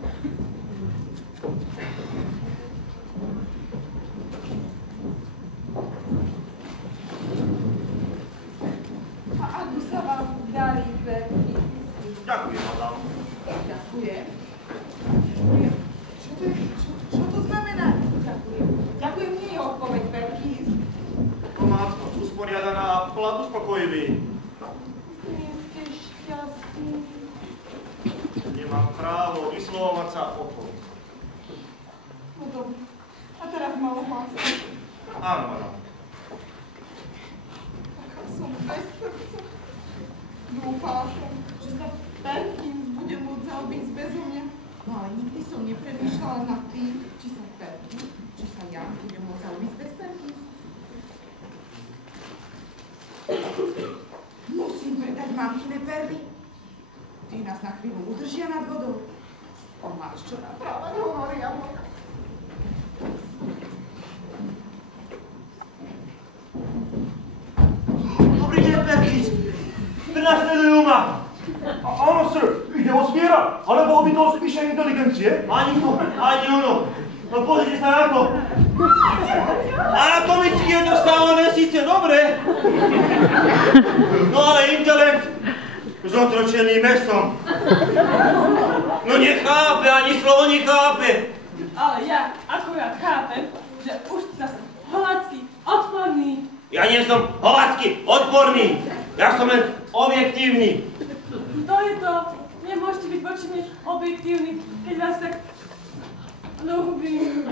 A ako sa vám darí, Berky? Ďakujem, madam. Ďakujem. Čo to znamená? Ďakujem. Ďakujem, nie je odpoveď, Berkis. Domácnosť usporiadaná a plat uspokojivý. Nie ste šťastní. Nemám právo vyslovovať sa o tom. No dobre. A teraz ma ohlásiť. Áno, madam. Taká som bez srdca. Dúfala som, že sa Perkins bude môcť zaobísť bezo mňa. No ale nikdy som nepremýšľala nad tým, či sa Perkins, či sa ja budem môcť zaobísť bez Perkins. Musím predať mamkine perly. Tí nás na chvíľu udržia nad vodou. Máš čo naprávať, hovorí Jablok. Dobrý deň, Perkins. Prenasledujú ma. Áno, sir. Ide o zviera, alebo o bytosť vyššej inteligencie? Ani to, ani ono. No pozrite sa na to. Anatomicky je to stávané síce dobre, no ale intelekt zotročený mesom. No nechápe, ani slovo nechápe. Ale ja akurát chápem, že už ste zase hovácky, odporný. Ja nie som hovácky, odporný. Ja som len objektívny. To je to. Nemôžete byť voči mne objektívny, keď vás tak ľúbim.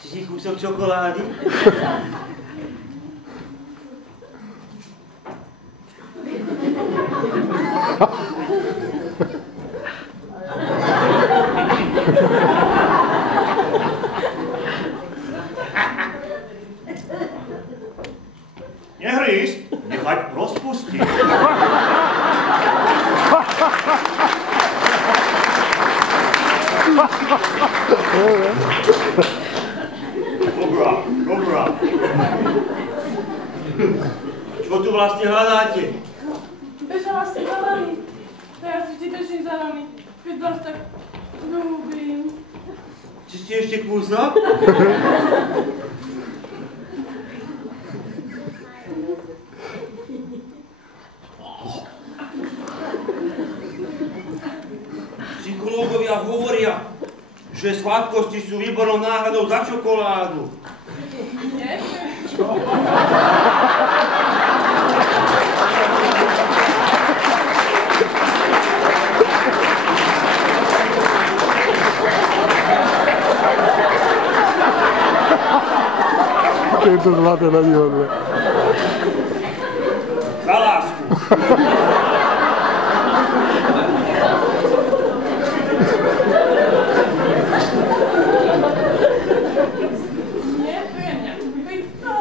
Čiže kúsok čokolády? Nehrísť, nechať rozpustiť. Dobrá. Čo tu vlastne hľadáte? Bežala ste za vami. Teraz vždy bežím za vami, keď vás tak ľúbim. Či ste ešte kúsok? Psychológovia hovoria, že sladkosti sú výbornou náhradou za čokoládu. Nie? Tieto zlaté na divadle. Za lásku. Nie pre mňa. Pri to,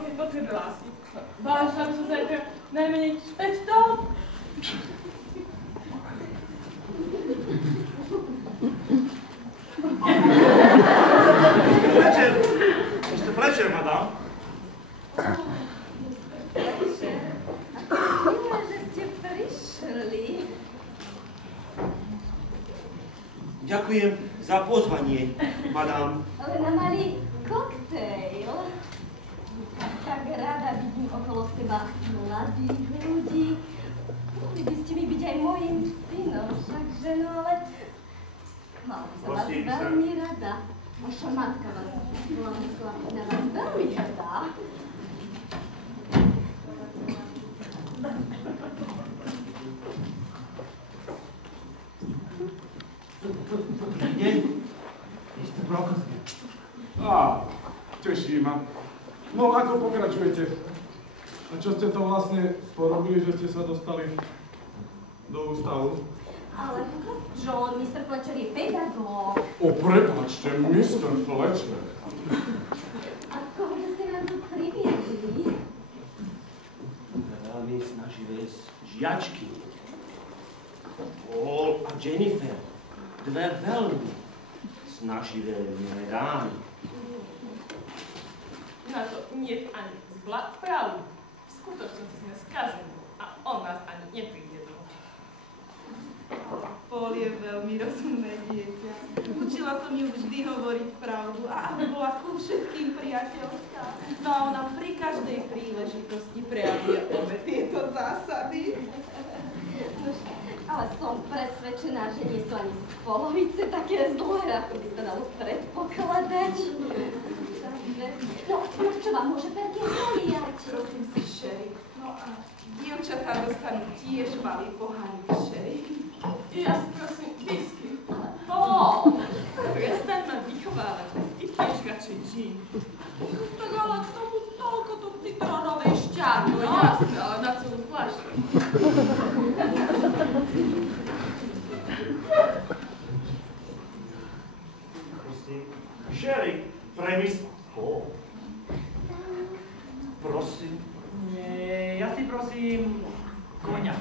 keď potrebujem lásky. Vážila by som zajtra najmenej 500. Prečer, madam. Milé, že ste Ďakujem za pozvanie, madam. Ale na malý koktejl. Tak rada vidím okolo seba mladých ľudí. Mohli by ste mi byť aj mojím synom, všakže no ale... Mala by som vás veľmi rada. Vaša matka vás bola musela byť na vás veľmi hrdá. Dobrý deň, Mr. Prokopsky. Teší ma. No, ako pokračujete? A čo ste to vlastne porobili, že ste sa dostali do ústavu? Ale John, Mr. Fletcher je pedagóg. Prepáčte, Mr. Fletcher. A koho ste nám tu priviedli? Veľmi snaživé žiačky. Paul a Jennifer. Dve veľmi snaživé milé dámy. Na to nie ani zbla pravdu. V skutočnosti sme skazení a on nás ani nepriviedol. Paul je veľmi rozumné dieťa. Učila som ju vždy hovoriť pravdu a aby bola ku všetkým priateľská. No a ona pri každej príležitosti prejavuje obe tieto zásady. Ale som presvedčená, že nie sú ani z polovice také zlé, ako by sa dalo predpokladať. No, čo vám môže Perkins naliať? Prosím si, Sherry. No a dievčatá dostanú tiež malý pohárik Sherry. Ja si prosím whisky. Prestaň ma vychovávať. Ty piješ radšej gin. Tak ale k tomu toľko to citrónovej šťavy. No jasne, ale na celú fľašku. Prosím, Sherry, premis. Prosím. Nie, ja si prosím koňa.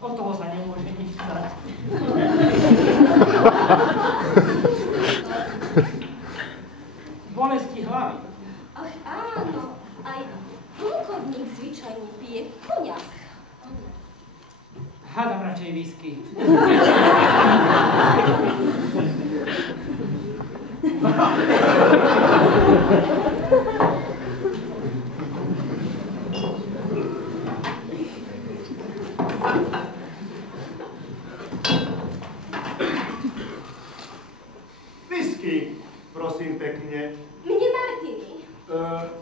Od toho sa nemôže nič stať. Bolesti hlavy. Ach áno, aj plukovník zvyčajne pije koniak. Hádam radšej whisky. Whisky, prosím pekne. Mne Martiny.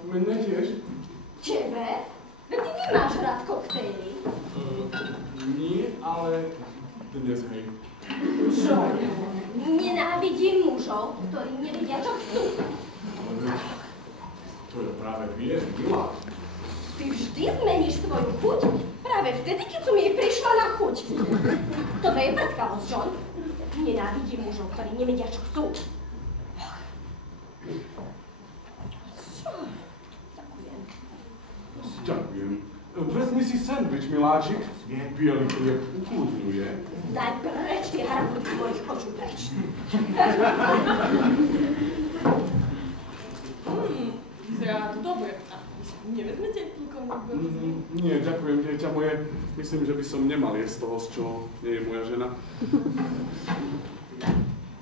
Mne tiež. Tebe? Veď ty nemáš rád koktejly. Nie, ale dnes hej. John, nenávidím mužov, ktorí nevedia, čo chcú. Ale to je práve vieš, milá. Ty vždy zmeníš svoju chuť, práve vtedy, keď som jej prišla na chuť. Toto je mŕtkavosť, John. Nenávidím mužov, ktorí nevedia, čo chcú. Ďakujem. Ďakujem. Vezmi si sandwich, miláčik. Bielý chlieb ukludňuje. Daj preč tie harabudy z mojich očí preč. Vyzerá to dobre. A nevezmete plukovník? Nie, ďakujem, dieťa moje. Myslím, že by som nemal jesť toho, z čoho nie je moja žena.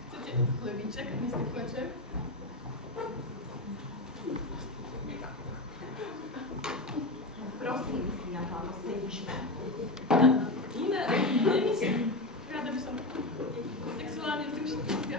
Chcete chlebíček, Mr. Fletcher? Prosím si na páno sedíš. Iné, nemyslím. Rada by som sexuálne vzrušiteľská.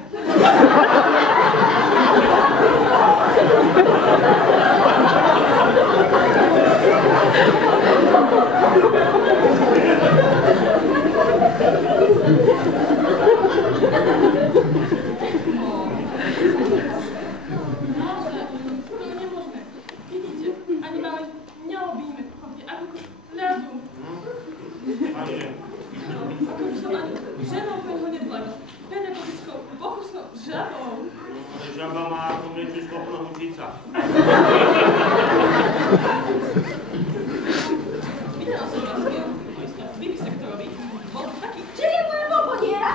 Žaba má komuničnú schopnosť učiť sa. Videla som vás v vivisektorovi. Bol taký... Či je moja bomboniera?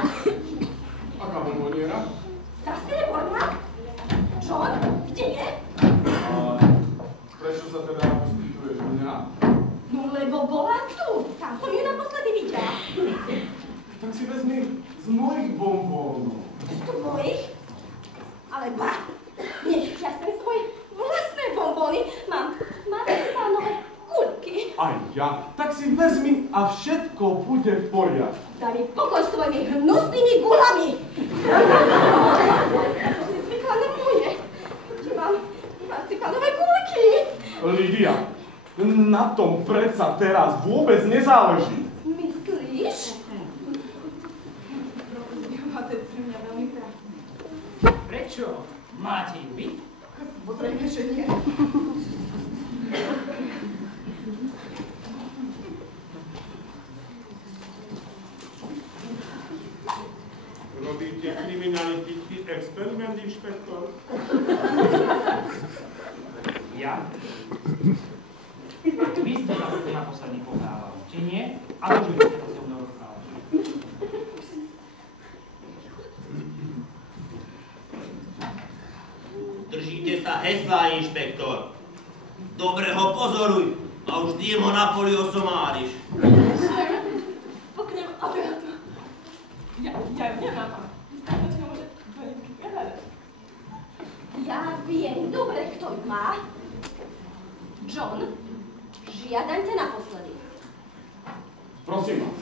Aká bomboniera? Tá streborná? John, kde je? A prečo sa teda vyskytuješ mňa? No lebo bola tu. Tam som ju naposledy videla. Tak si vezmi z mojich bombónov. To mojich? Ale ba, nech šťastné svoje vlastné bonbóny. Mám marcipánové guľky. Aj ja. Tak si vezmi a všetko bude v poriadku. Daj mi pokoj s tvojimi hnusnými guľami. Ja som si zvykla na moje, že mám marcipánové guľky. Lídia, na tom predsa teraz vôbec nezáleží. Myslíš? Máte pre mňa veľmi práv. Prečo? Máte ju vy? Samozrejme, že nie. Robíte kriminalistický experiment, inšpektor? Ja? Vy ste sa tu naposledy pohrávali, či nie? Ale čo by ste to so mnou rozprávali? Držíte sa hesla, inšpektor. Dobre ho pozoruj a už vždy ho na poli osomáriš. Poknem Abeatu. Ja ju nemám. Stále ti môže do nejaký prehľadať. Ja viem dobre, kto ju má. John, žiadam ťa naposledy. Prosím vás,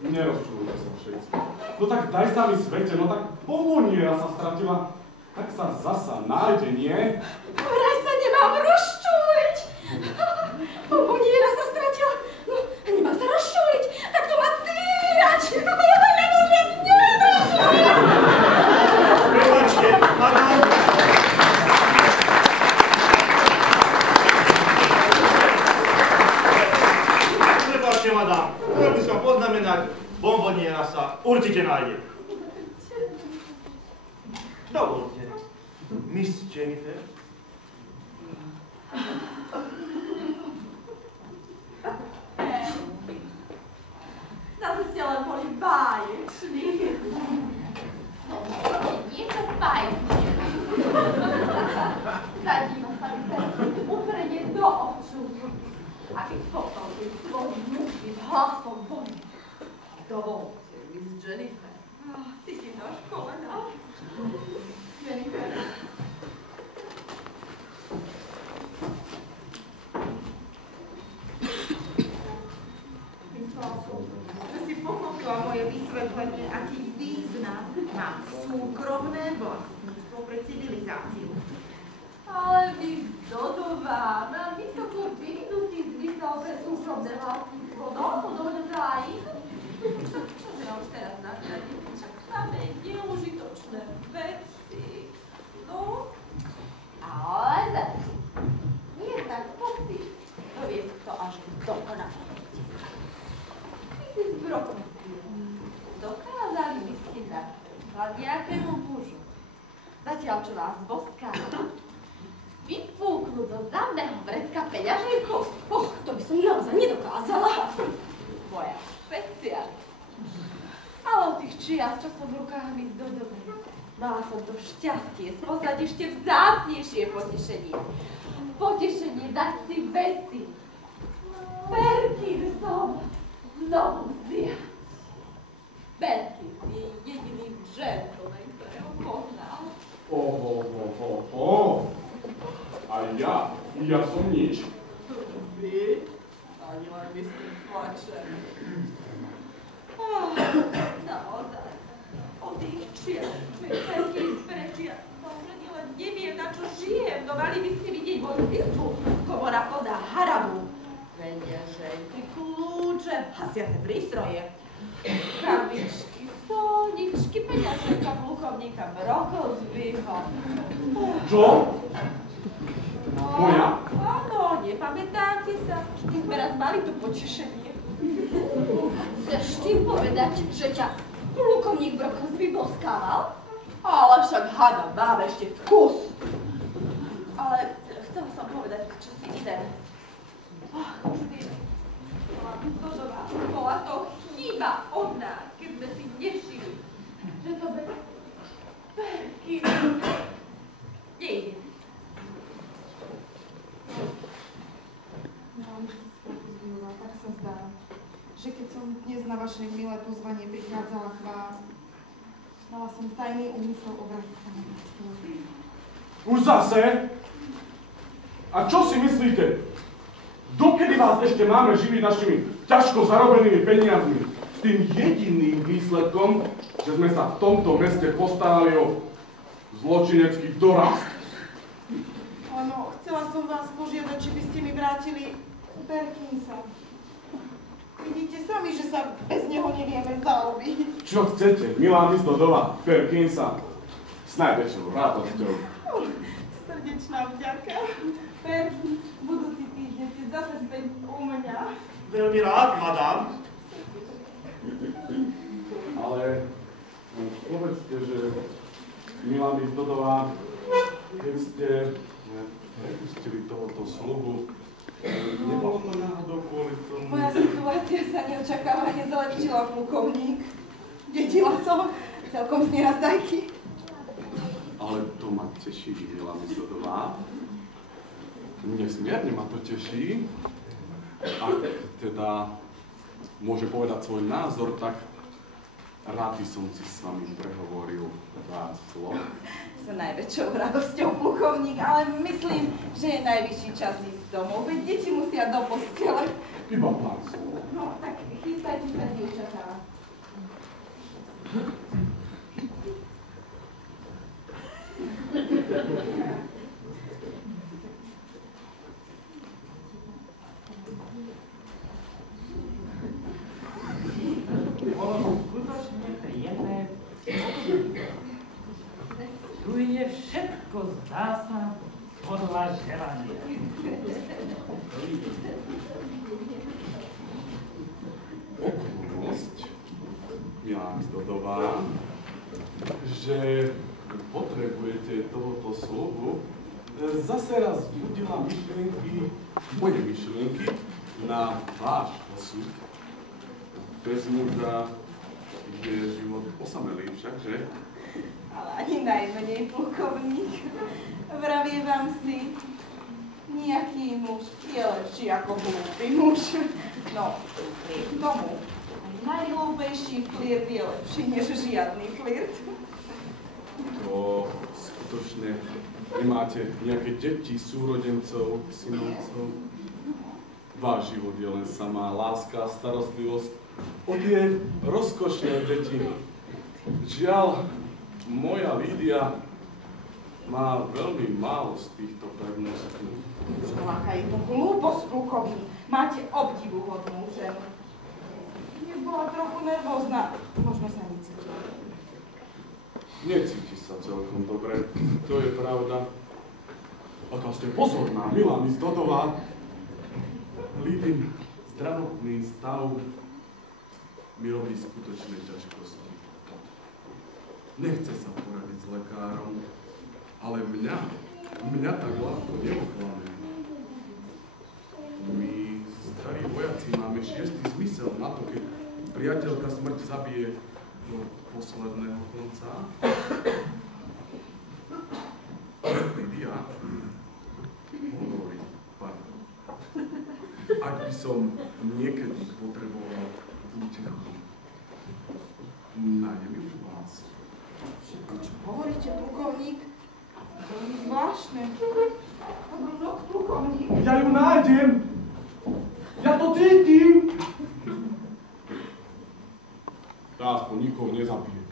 nerozčulujte sa všetci. No tak daj sa mi svete, no tak bonboniera sa stratila, tak sa zasa nájde, nie? Vraj sa nemám rozčúliť. Bonboniera sa stratila. No, nemám sa rozčúliť. Tak to má týrať. Prepačte, pardon. Prepačte, madám. Chcel by som poznamenať, bonboniera sa určite nájde. Dovolte. Miss Jennifer? Zase ste len boli báječní. No, nie je to báječné. Zadíva sa mi ten uprenie do očú. A keď potom tým svojím mužným hlasom povie. Dovolte, Miss Jennifer. Ty si na škole, no? Jennifer. Myslela som, že si pochopila moje vysvetlenie, aký význam má súkromné vlastníctvo pre civilizáciu. Ale vy Dodová, na vysoko vyvinutý zmysel pre súkromné vlastníctvo, dosť zájí. Čože ja už teraz nakladím, však samé neužitočné veci. No, ale zase, nie tak pocit, doviesť to až k dokonalosti. My si s Brokom dokázali by ste dať nejakému mužu, zatiaľ čo vás boskáva, vyfúknúť do zadného vrecka peňaženkou. To by som naozaj nedokázala. Moja špeciálka. Ale od tých čias, čo som v rukách mi Dodovej, mala som to šťastie spoznať ešte vzácnejšie potešenie. Potešenie dať si veci. Perkinsom znovu zjať. Perkins je jediný gentleman, ktorého poznal. A ja som nič. Vy? Ani len myslím plače. Naozaj, od tých čias, Perkins prečia, možno len neviem, na čo žijem, no mali by ste vidieť moju izbu. Komora plná harabu. Peňaženky, kľúče, hasiace prístroje. Krabičky, stolničky, peňaženka plukovníka Brokovzbyho. Čo? Moja? Áno, nepamätáte sa? Vždy sme raz mali to potešenie. Chceš tým povedať, že ťa plukovník Brokovzby boskával? Ale však hádam, mám ešte vkus. Ale chcela som povedať čosi iné. Už viem. Bola to chyba od nás, keď sme si nešili, že to bez Perkins nejde. Tak sa zdá, že keď som dnes na vaše milé pozvanie prichádzala k vám, Mala som tajný úmysel obrátiť sa na vás. Už zase? A čo si myslíte? Dokedy vás ešte máme živiť našimi ťažko zarobenými peniazmi? S tým jediným výsledkom, že sme sa v tomto meste postarali o zločinecký dorast. Áno, chcela som vás požiadať, či by ste mi vrátili Perkinsa. Vidíte sami, že sa bez neho nevieme zaobiť. Čo chcete, milá Mizdodová, Perkinsa? S najväčšou radosťou. Srdečná vďaka. Perkins, budúci týždeň ste zase späť u mňa. Veľmi rád, madám. Ale povedzte, že milá Mizdodová, keď ste prepustili tohoto sluhu, nebolo to náhodou kvôli tomu... Moja situácia sa neočakávane zlepšila, plukovník. Detila som celkom z nerazdajky. Ale to ma teší, milá Mizdodová. Nesmierne ma to teší. Ak teda môže povedať svoj názor, tak rád by som si s vami prehovoril pár slov. S najväčšou radosťou, plukovník, ale myslím, že je najvyšší čas ísť domov, veď deti musia do postele. Iba pár slov. No, tak chystajte sa, dievčatá. Bolo skutočne príjemné. Tu je všetko, zdá sa, podľa želania. Okolnosť, milá Mizdodová, že potrebujete tohoto sluhu, zase raz vzbudila moje myšlienky na váš osud. Bez muža je život osamelý všakže? Ale ani najmenej, plukovník. Vravie vám si, nejaký muž je lepší ako hlúpy muž. No, k tomu, aj najhlúpejší flirt je lepší než žiadny flirt. To skutočne nemáte nejaké deti, súrodencov, synovcov? Váš život je len samá láska a starostlivosť o tie rozkošné deti. Žiaľ, moja Lídia má veľmi málo z týchto pevností. Už aká je to hlúposť, plukovník. Máte obdivuhodnú ženu. Dnes bola trochu nervózna, možno sa necíti. Necíti sa celkom dobre, to je pravda. Aká ste pozorná, milá Mizdodová. Lídin zdravotný stav mi robí skutočné ťažkosti. Nechce sa poradiť s lekárom, ale mňa tak ľahko neoklame. My, starí vojaci, máme 6. zmysel na to, keď priateľka smrť zabije do posledného konca. Lídia, hovorí pán, ak by som niekedy potreboval útechu, nájdem ju u vás. Všetko, čo hovoríte, plukovník, veľmi zvláštne. Dobrú noc, plukovník. Ja ju nájdem! Ja to cítim! Tá aspoň nikoho nezabije.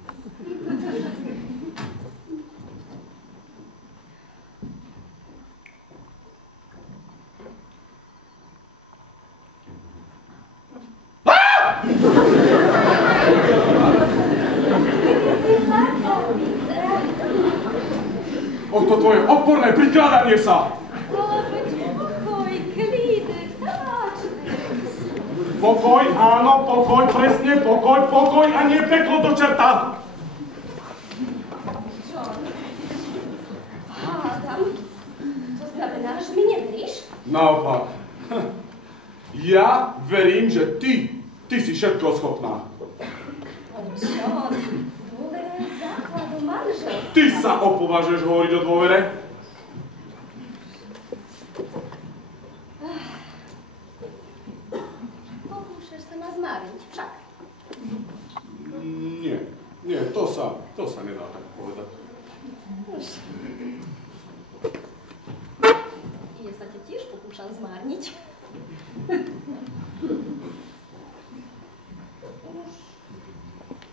To tvoje odporné prikrádanie sa! Pokoj, klídek, taváčnik. Pokoj, áno, pokoj, presne, pokoj a nie peklo do čerta! John, hádam, to znamená, že mi neveríš? Naopak. Ja verím, že ty si všetko schopná. John, dôvera je základom manželstva. Ty sa opovažuješ hovoriť o dôvere? Pokúšaš sa ma zmáriť, však. Nie, to sa To sa nedá tak povedať. Už. Ja sa te tiež pokúšam zmárniť. Už.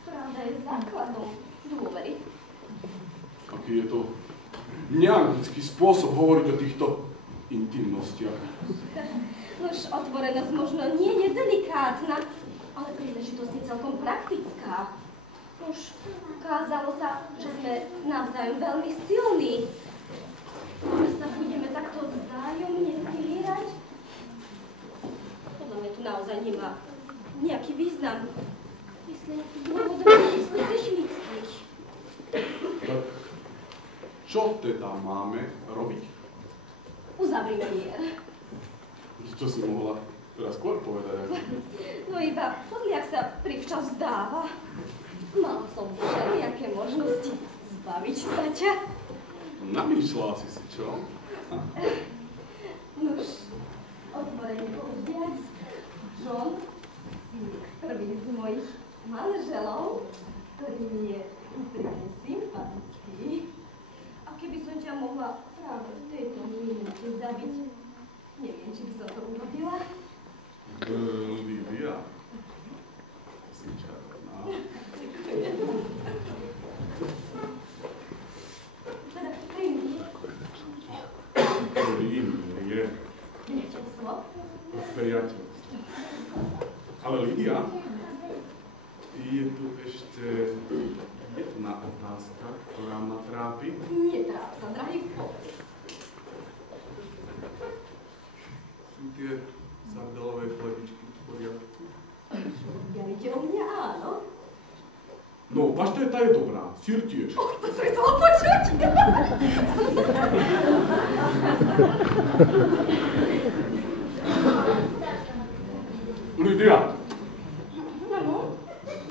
Pravda je základom dôvery. Aký je to neanglický spôsob hovoriť o týchto intimnostiach. Nož, otvorenosť možno nie je delikátna, ale príležitosť je celkom praktická. Už ukázalo sa, že sme navzájom veľmi silní. Že sa budeme takto vzájomne vylírať. Podľa mňa tu naozaj nemá nejaký význam. Myslím, dôvodom je čisto technických. Tak čo teda máme robiť? Uzavrime mier. Čo si mohla teraz skôr povedať? No iba podliak sa privčas zdáva. Mal som všelijaké možnosti zbaviť sa ťa. Namýšľala si, čo? Nuž, otvorene povediac, John si prvý z mojich manželov, ktorý mi je úprimne sympatický. A keby som ťa mohla práve v tejto minúte zabiť, neviem, či by som to urobila. Lídia, si čarovná. Teda príjmi. Príjmie. Priateľstvo. Priateľstvo. Ale Lídia, je tu ešte jedna otázka, ktorá ma trápi. Netráp sa, drahý, povedz. Sú tie sardelové chlebičky v poriadku? Viete o mňa, áno? No, pašteta je dobrá, syr tiež. To som chcela počuť. Lídia,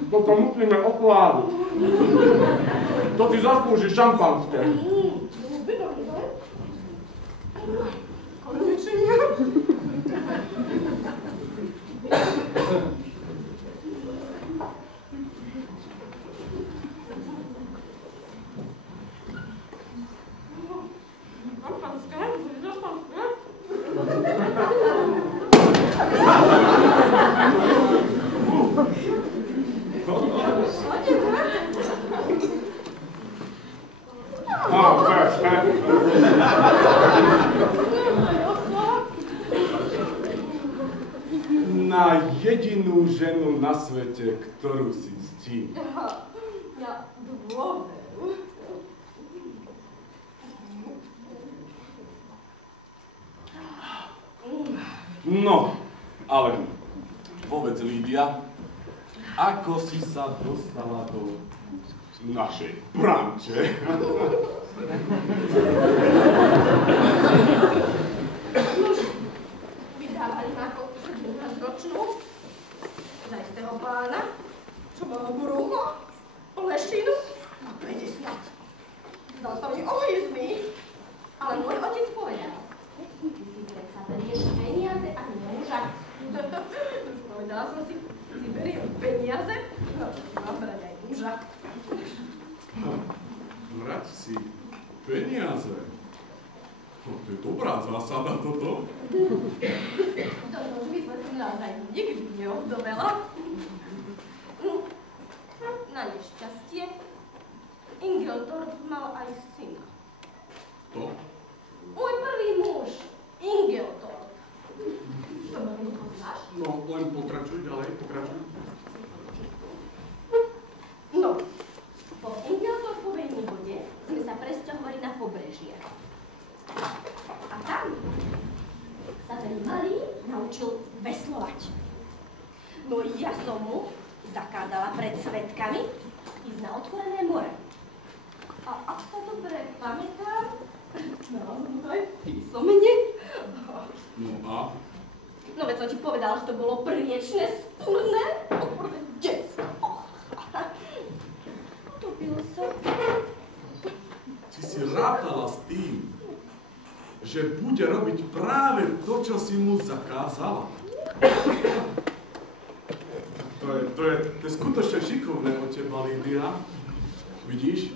toto musíme ochládiť. To si zaslúži šampanské. Konečne. Na jedinú ženu na svete, ktorú si ctí. Ja dôveru. No, ale povedz, Lídia, ako si sa dostala do našej branče? Vydávali ma ako 17-ročnú za istého pána, čo malo brucho, lešinu a 50. Zdal sa mi ohýzný, ale môj otec povedal, ty si predsa berieš peniaze a muža. Povedala som si beriem peniaze, no to si mám brať aj muža. Brať si peniaze? No, to je dobrá zásada toto. Toto už by som si naozaj nikdy neoddomela. Na nešťastie, Ingeltorp mal aj syna. To? Môj prvý muž, Ingeltorp. To ma nepoznáš? No, len pokračuj ďalej, pokračuj. No, po Ingeltorpovej nevode sme sa presťahovali na pobrežie. A tam sa ten malý naučil veslovať. No ja som mu zakázala pred svedkami ísť na otvorené more. A ak sa dobre pamätám, mal som to aj písomne. No a? No veď som ti povedala, že to bolo priečne, spúrne, odporné detsko. Utopil som. Ty si rátala s tým, že bude robiť práve to, čo si mu zakázala. To je skutočne šikovné od teba, Lídia. Vidíš?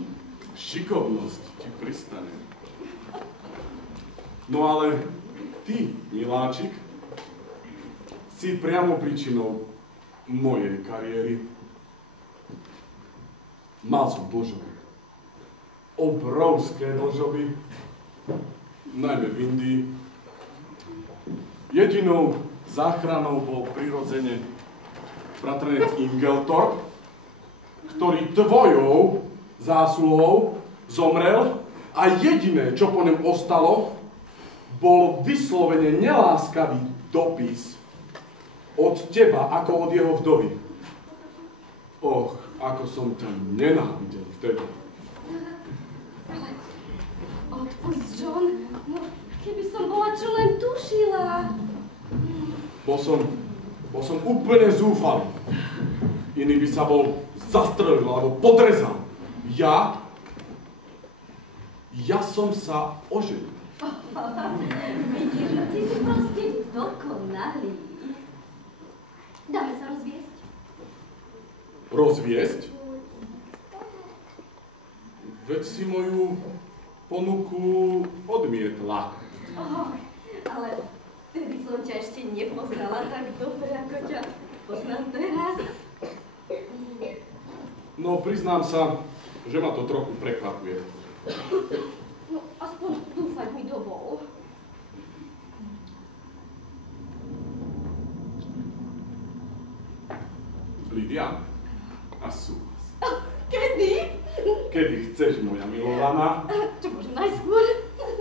Šikovnosť ti pristane. No ale ty, miláčik, si priamo príčinou mojej kariéry. Mal som dlžoby. Obrovské dlžoby. Najmä v Indii. Jedinou záchranou bol prirodzene bratranec Ingeltorp, ktorý tvojou zásluhou zomrel a jediné, čo po ňom ostalo, bol vyslovene neláskavý dopis od teba, ako od jeho vdovy. Och, ako som ťa nenávidel vtedy. Odpust, John. No, keby som bola čo len tušila. Bol som úplne zúfalý. Iný by sa bol zastrelil alebo podrezal. Ja som sa oženil. Vidíš, no ty si proste dokonalý. Dáme sa rozviesť? Rozviesť? Veď si moju ponuku odmietla. Ale vtedy som ťa ešte nepoznala tak dobre, ako ťa poznám teraz. No, priznám sa, že ma to trochu prekvapuje. No, aspoň dúfať mi dovol. Lidia, a súhlas. Kedy? Kedy chceš, moja milovaná? Čo možno najskôr?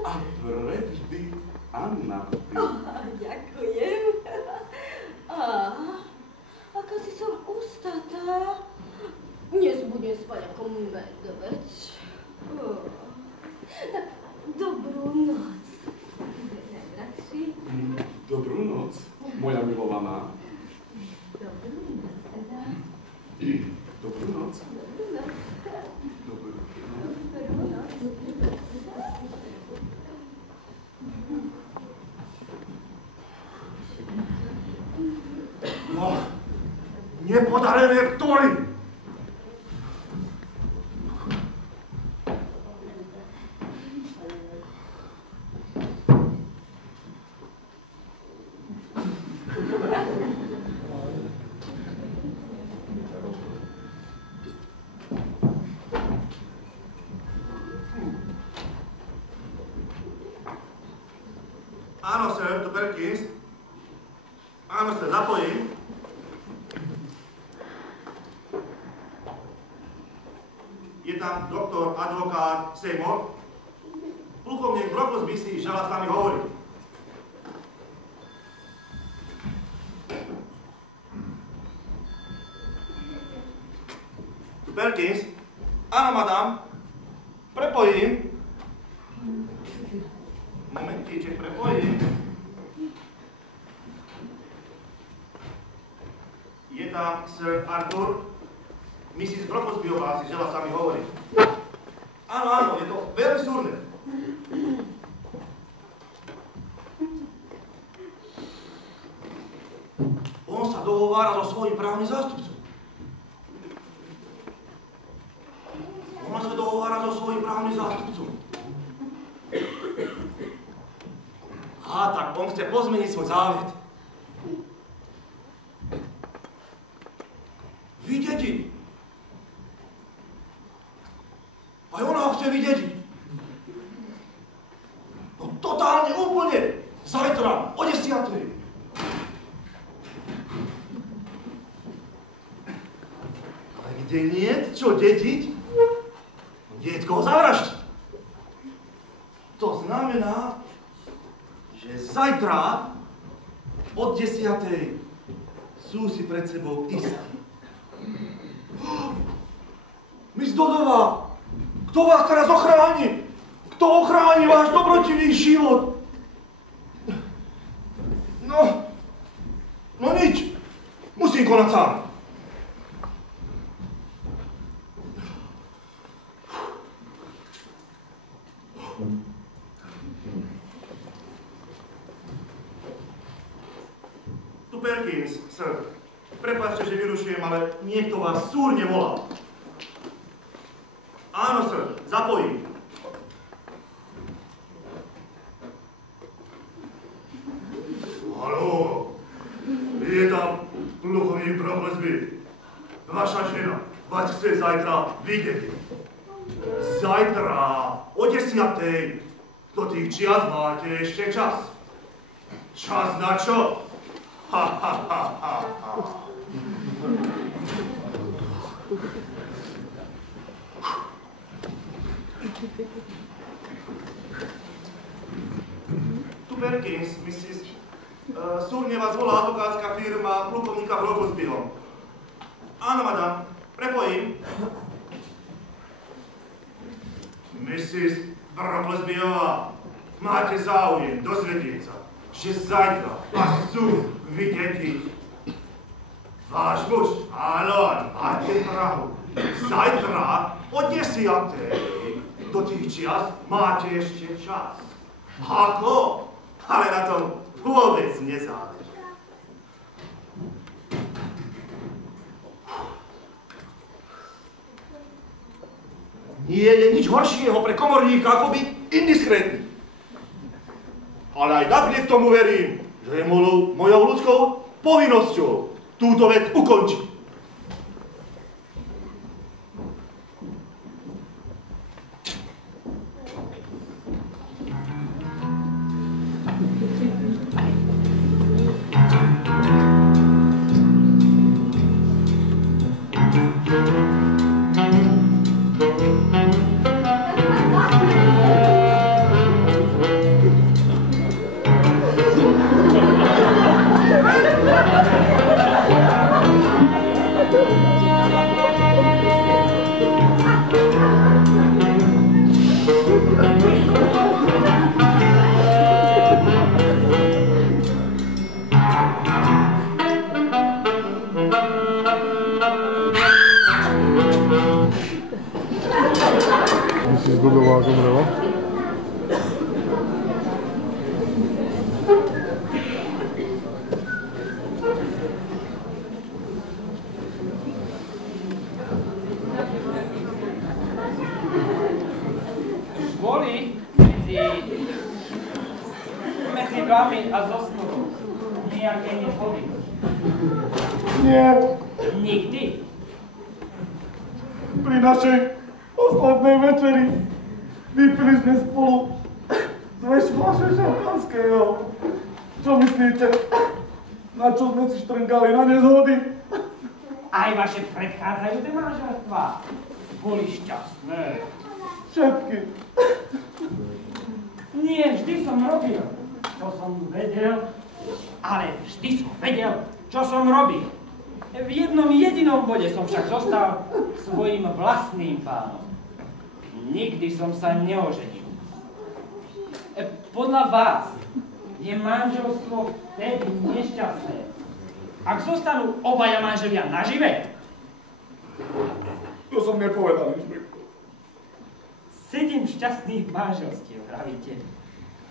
A prevždy a navždy. Ďakujem. Aká si som ústatá. Dnes budem spať ako medveď. Tak, dobrú noc. Najdrahší. Dobrú noc, moja milovaná. Dobrú noc, teda. Dobrú noc. Dobrú noc. Dobrú noc. Dobrú noc. No, nepodarené vtory! Áno, sir, to Perkins. Áno, sir, zapojím. Je tam doktor, advokát Seymour. Plukovník Brocklesby si želá s nami hovoriť. Perkins. Áno, madam. Prepojím. Momentíček, prepojím. Je tam Sir Arthur. Mrs. Brocklesbyová si želá s nami hovoriť. Áno, áno, je to veľmi súrne. On sa dohovára so svojím právnym zástupcom. On sa dohovára so svojím právnym zástupcom. Tak on chce pozmeniť svoj závet. Vydediť. Aj ona ho chce vydediť. No totálne, úplne. Zajtra, o 10:00. Ale kde niet čo dediť, niet koho zavraždiť. To znamená, že zajtra od 10:00 sú si pred sebou istí. Miss Dodová, kto vás teraz ochráni? Kto ochráni váš dobrotivý život? No nič, musím konať sám. Tu Perkins, sir. Prepáčte, že vyrušujem, ale niekto vás súrne volal. Áno, sir, zapojím. Haló, je tam plukovník Broklesby. Vaša žena vás chce zajtra vidieť. Zajtra o 10:00. Do tých čias máte ešte čas. Čas na čo? Ha, ha, ha, ha, ha. Tu Perkins, Mrs. Súrne vás volá advokátska firma plukovníka Broklesbyho. Áno, madam, prepojím. Mrs. Broklesbyová, máte záujem dozvedieť sa, že zajtra vás chcú vidieť. Váš muž, áno, máte pravdu. Zajtra o 10:00. Do tých čias máte ešte čas. Ako? Ale na tom vôbec nezáleží. Nie je nič horšieho pre komorníka, ako byť indiskrétny. Ale aj napriek tomu verím, že je mojou ľudskou povinnosťou túto vec ukončiť. Medzi vami a zosnulou nejaké neboli? Nie. Nikdy? Pri našej poslednej večeri vypili sme spolu 2 fľaše šampanského. Čo myslíte? Na čo sme si štrngali? Na nezhody? Aj vaše predchádzajúce manželstvá boli šťastné. Všetky. Nie, vždy som robil, čo som vedel, ale vždy som vedel, čo som robil. V jednom jedinom bode som však zostal svojím vlastným pánom. Nikdy som sa neoženil. Podľa vás je manželstvo vtedy nešťastné, ak zostanú obaja manželia nažive? To som nepovedal, inšpektor. 7 šťastných manželstiev, pravíte,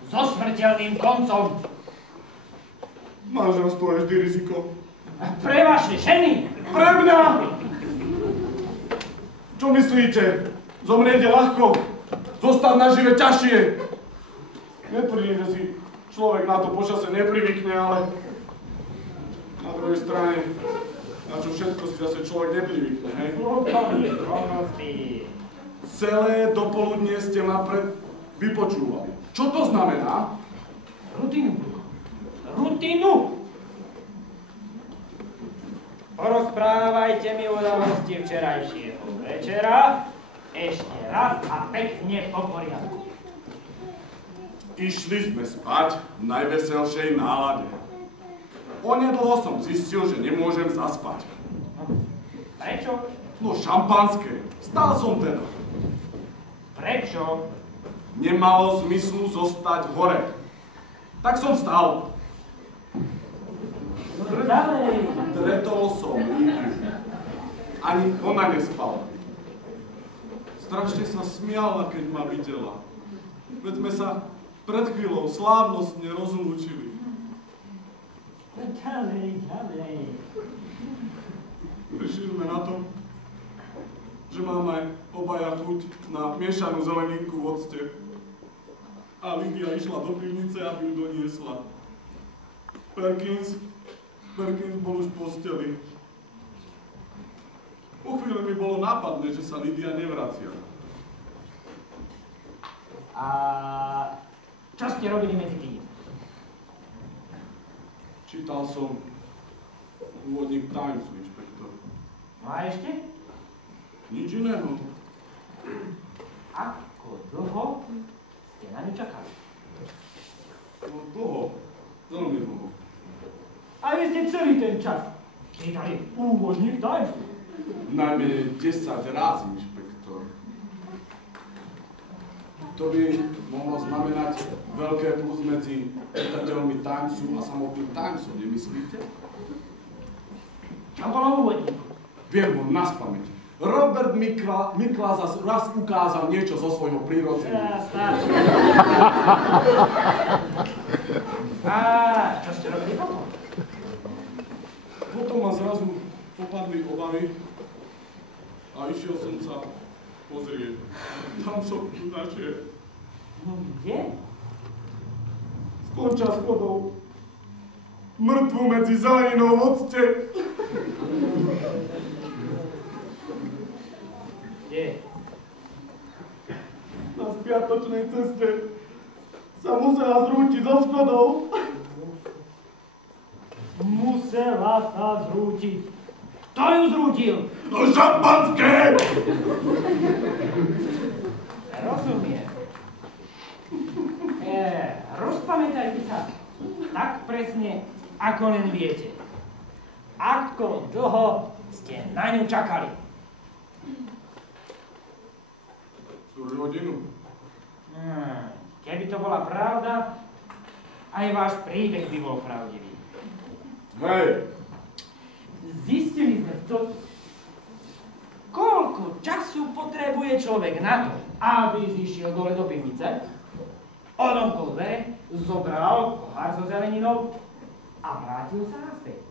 so smrteľným koncom. Manželstvo je vždy riziko. Pre vaše ženy? Pre mňa! Čo myslíte? Zomrieť je ľahko, zostať nažive ťažšie. Netvrdím, že si človek na to počasie neprivykne, ale na druhej strane, na čo všetko si zase človek neprivykne, hej? Celé dopoludnie ste ma vypočúvali. Čo to znamená? Rutinu. Rutinu! Porozprávajte mi udalosti včerajšieho večera ešte raz a pekne po poriadku. Išli sme spať v najveselšej nálade. Onedlho som zistil, že nemôžem zaspať. Prečo? No šampanské. Stal som teda. Prečo? Nemalo zmyslu zostať hore. Tak som vstal. Dretol som Líbiu. Ani ona nespala. Strašne sa smiala, keď ma videla. Veď sme sa pred chvíľou slávnostne rozlúčili. Ďalej. Prišli sme na to, že mám aj o obaja chuť na miešanú zeleninku v octe. A Lydia išla do pivnice, aby ju doniesla. Perkins bol už v posteli. Po chvíli mi bolo nápadné, že sa Lydia nevracia. A čo ste robili medzi tým? Čítal som úvodník Timesu, inšpektor. No a ešte? Nič iného. Ako dlho ste na ňu čakali? No dlho, veľmi dlho. A vy ste celý ten čas čítali úvodník Timesu? Najmenej 10 razy, inšpektor. To by mohlo znamenať veľké plus medzi čitateľmi Timesu a samotným Timesom, nemyslíte? Čo bolo v úvodníku? Viem ho naspamäť. Robert Mikla zas raz ukázal niečo zo svojho prírodzenia. Starší. A čo ste robili potom? Potom ma zrazu popadli obavy a išiel som sa pozrieť. Tam som tu našiel. No kde? Skonča schodou. Mŕtvu medzi zeleninou v octe. Kde? Na spiatočnej ceste sa musela zrútiť zo schodou. Musela sa zrútiť. Kto ju zrútil? No šampanské! Rozumiem. Rozpamätajte sa tak presne, ako len viete. Ako dlho ste na ňu čakali? Hodinu. Keby to bola pravda, aj váš príbeh by bol pravdivý. Hej! Zistili sme to, koľko času potrebuje človek na to, aby zišiel dole do pivnice, odomkol dvere, zobral pohár so zeleninou a vrátil sa naspäť.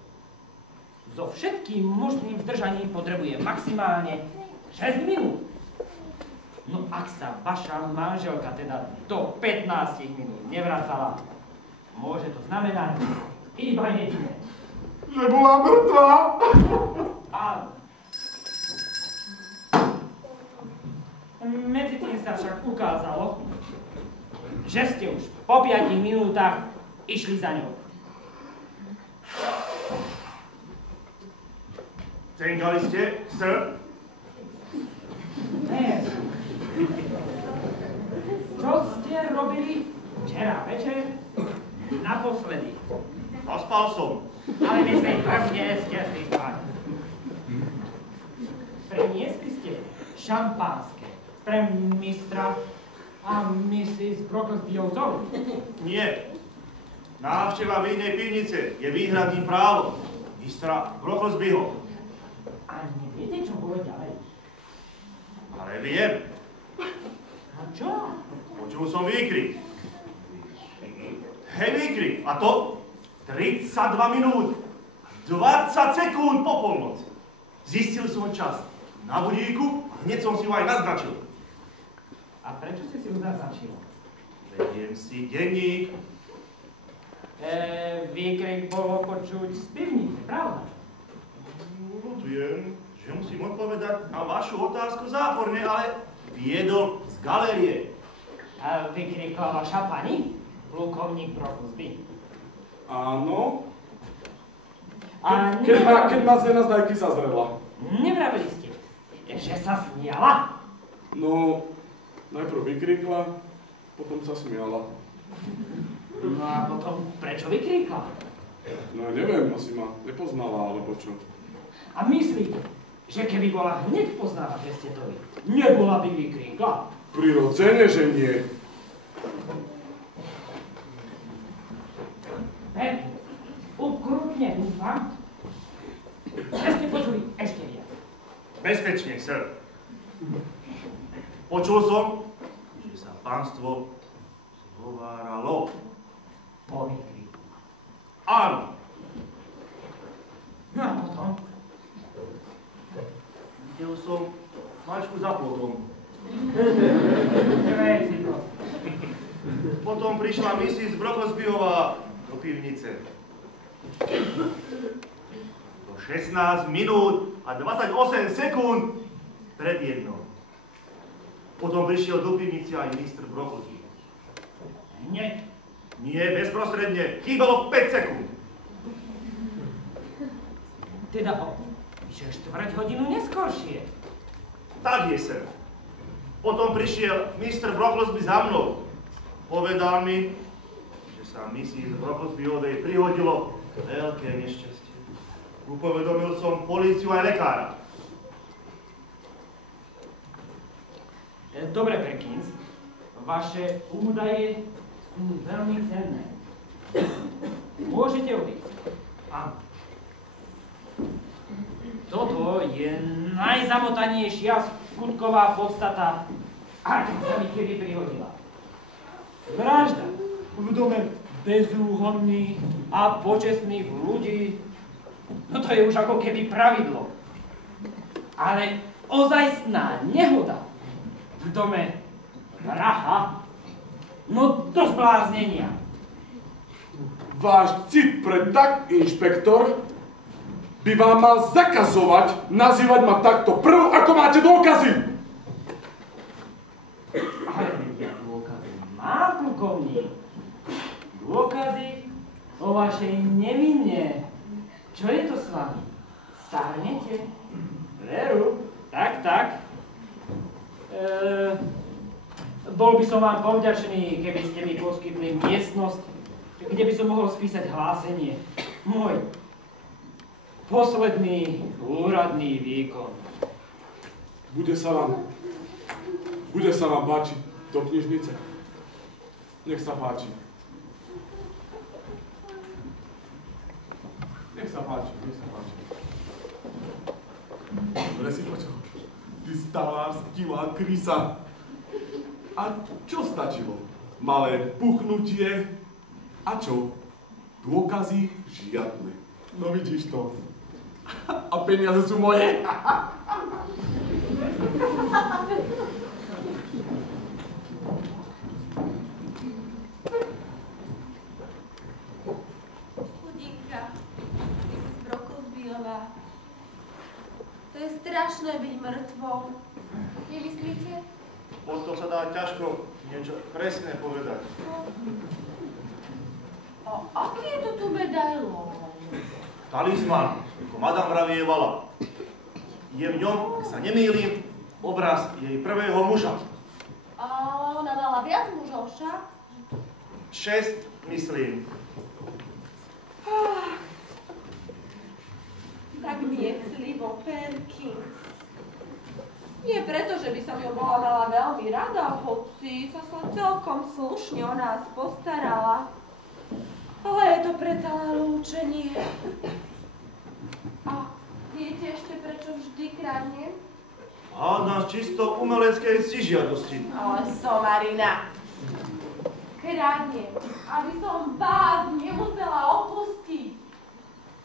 So všetkým možným zdržaním potrebuje maximálne 6 minút. No ak sa vaša manželka teda do 15 minút nevracala, môže to znamenať iba jediné. Že bola mŕtva! Áno. Medzi tým sa však ukázalo, že ste už po 5 minútach išli za ňou. Tenkali ste, sir? Nie. Čo ste robili včera večer naposledy? Zaspal som. Ale myslím, prvne ste si spali. Priniesli ste šampanské pre mistra a Mrs. Brocklesbyovcov? Nie. Návšteva vínej pivnice je výhradným právom mistra Brocklesbyho. A neviete, čo bolo ďalej? Ale viem. A čo? Počul som výkrik. Hej, výkrik. A to 32 minút, 20 sekúnd po polnoci. Zistil som čas na budíku a hneď som si ho aj naznačil. A prečo ste si ho naznačil? Vediem si denník. Výkrik bolo počuť z pivnice, pravda? Ľutujem, že musím odpovedať na vašu otázku záporne, ale viedol z galérie. Vykrikla vaša pani, plukovník Brocklesby. Áno. A Keď ma z nenazdajky sa zrela. Nevravili ste, že sa smiala? No, najprv vykrikla, potom sa smiala. No a potom prečo vykrikla? No neviem, asi ma nepoznala, alebo čo. A myslíte, že keby bola hneď poznala, že ste to vy, nebola by vykrikla? Prirodzene, že nie. Pekne, ukrutne dúfam, že ste počuli ešte viac. Bezpečne, sir. Počul som, že sa pánstvo zhováralo. Po výkriku. Áno. No a potom? Videl som Mačku za plotom. Veci to. Potom prišla Mrs. Brocklesbyová do pivnice. Do 16 minút a 28 sekúnd pred jednou. Potom prišiel do pivnice aj Mr. Brocklesby. Nie. Nie, bezprostredne. Chýbalo 5 sekúnd. Teda o vyše štvrť hodinu neskoršie. Tak je, sir. Potom prišiel Mr. Brocklesby za mnou. Povedal mi, že sa Mrs. Brocklesbyovej prihodilo veľké nešťastie. Upovedomil som políciu aj lekára. Dobre, Perkins. Vaše údaje sú veľmi cenné. Môžete odísť. Áno. Toto je najzamotanejšia skutková podstata, aká sa mi kedy prihodila. Vražda v dome bezúhonných a počestných ľudí, no to je už ako keby pravidlo. Ale ozajstná nehoda v dome vraha, no to zbláznenia. Váš cit pre tak, inšpektor, by vám mal zakazovať nazývať ma takto prv, ako máte dôkazy. Ale ja dôkazy mám, plukovník. Dôkazy o vašej nevine. Čo je to s vami? Starnete? Veru? Tak. Bol by som vám povďačný, keby ste mi poskytli miestnosť, kde by som mohol spísať hlásenie. Môj posledný úradný výkon. Bude sa vám páčiť do knižnice. Nech sa páči. Nech sa páči. Dobre si počul. Ty stará stivá krysa. A čo stačilo? Malé puchnutie. A čo? Dôkazy žiadne. No vidíš to. A peniaze sú moje. Chudinka, Mrs. Brocklesbyová. To je strašné byť mŕtvou. Nemyslíte? O tom sa dá ťažko niečo presné povedať. A aký je to tu medailón? Talisman, ako Madame vravievala. Je v ňom, ak sa nemýlim, obraz jej prvého muža. A ona mala viac mužov však? 6, myslím. Tak mieclivo, Perkins. Nie preto, že by som ju bola mala veľmi rada, hoci sa celkom slušne o nás postarala. Ale je to predsa len lúčenie. A viete ešte, prečo vždy kradnem? Hádam čisto umeleckej stižiadosti. Ale somarina. Kradnem, aby som vás nemusela opustiť.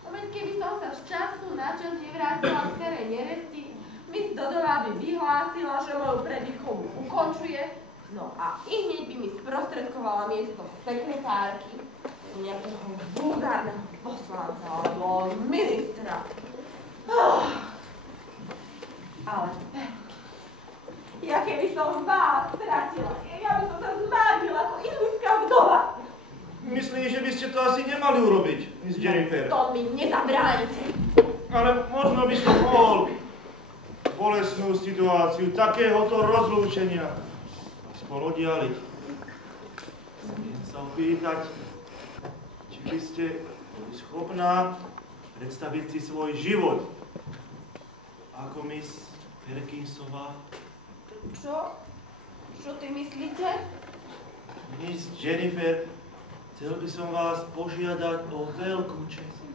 A veď keby som sa z času na čas nevrátila z starej neresti, Miss Dodová by vyhlásila, že moju predýchovu ukončuje, no a hneď by mi sprostredkovala miesto sekretárky, nejakého vulgárneho poslanca alebo ministra. Ale ja keby som vás stratila, ja by som sa zmárnila ako indická vdova. Myslím, že by ste to asi nemali urobiť, Miss Jennifer. To mi nezabránite. Ale možno by som mohol bolestnú situáciu takéhoto rozlúčenia spolu oddialiť. Chcem sa opýtať, či by ste boli schopná predstaviť si svoj život ako Miss Perkinsová. Čo? Čo ty myslíte? Miss Jennifer, chcel by som vás požiadať o veľkú česť.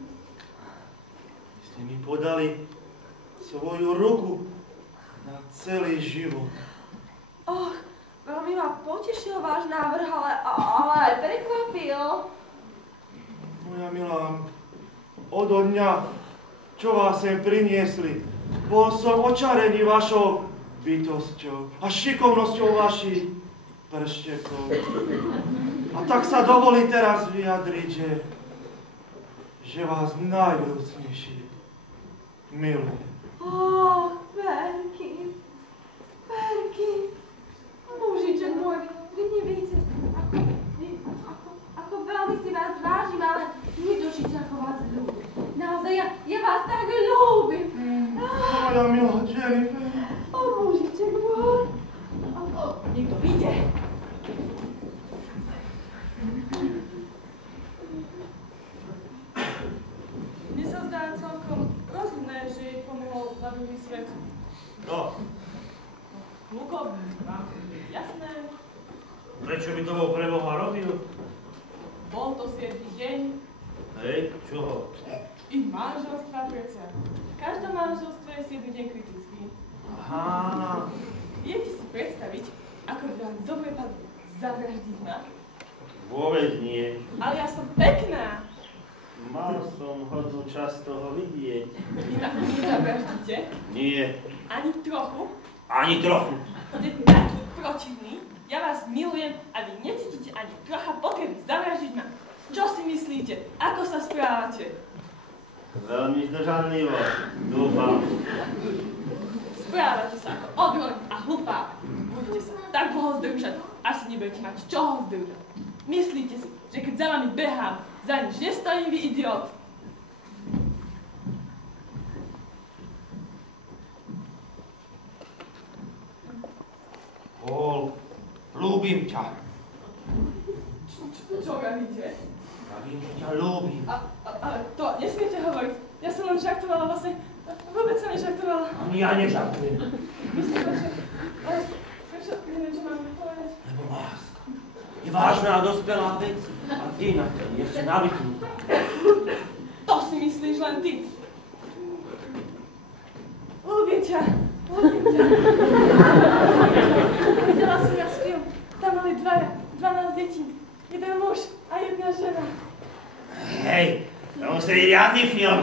Ste mi podali svoju ruku na celý život. Och, veľmi ma potešil váš návrh, ale aj prekvapil. Moja milá, odo dňa, čo vás sem priniesli, bol som očarený vašou bytosťou a šikovnosťou vašich prštekov. A tak sa dovolí teraz vyjadriť, že vás najvrúcnejšie miluje. Perkins, mužiček môj, vy neviete, ako veľmi si vás vážim, ale netušíte, ako vás ľúbim. Naozaj, ja vás tak ľúbim. Moja milá Jennifer. Mužiček môj. Niekto ide. Mne sa zdá celkom rozumné, že jej pomohol na druhý svet. No. Luko, vám to je jasné. Prečo by to bol pre Boha robil? Bol to 7. deň Hej, čoho? ich manželstva predsa. V každom manželstve je 7. deň kritický. Aha. Viete si predstaviť, ako by vám dobre padlo zavraždiť ma? Vôbec nie. Ale ja som pekná. Mal som hodnú časť toho vidieť. Vy ma nezavraždíte? Nie. Ani trochu? Ani trochu. Ste taký protivný. Ja vás milujem a vy necítite ani trocha potreby zavraždiť ma. Čo si myslíte? Ako sa správate? Veľmi zdržanlivo. Dúfam. Správate sa ako ogroň a hlupá. Budete sa tak dlho zdržať, asi nebudete mať čoho zdržať. Myslíte si, že keď za vami behám, za nič nestojím, vy idiot. Paul, ľúbim ťa. Čo robíte? Vravím, že ťa ľúbim. Ale to nesmiete hovoriť. Ja som len žartovala, vlastne vôbec sa nežartovala. Ani ja nežartujem. Myslím, prečo neviem, čo mám povedať? Lebo láska je vážna a dospelá vec a ty na to nie si navyknutá. To si myslíš len ty. Ľúbim ťa. Ľúbim ťa. Videla som raz film. Tam mali 12 detí. Jeden muž a jedna žena. Hej, to musí byť riadny film.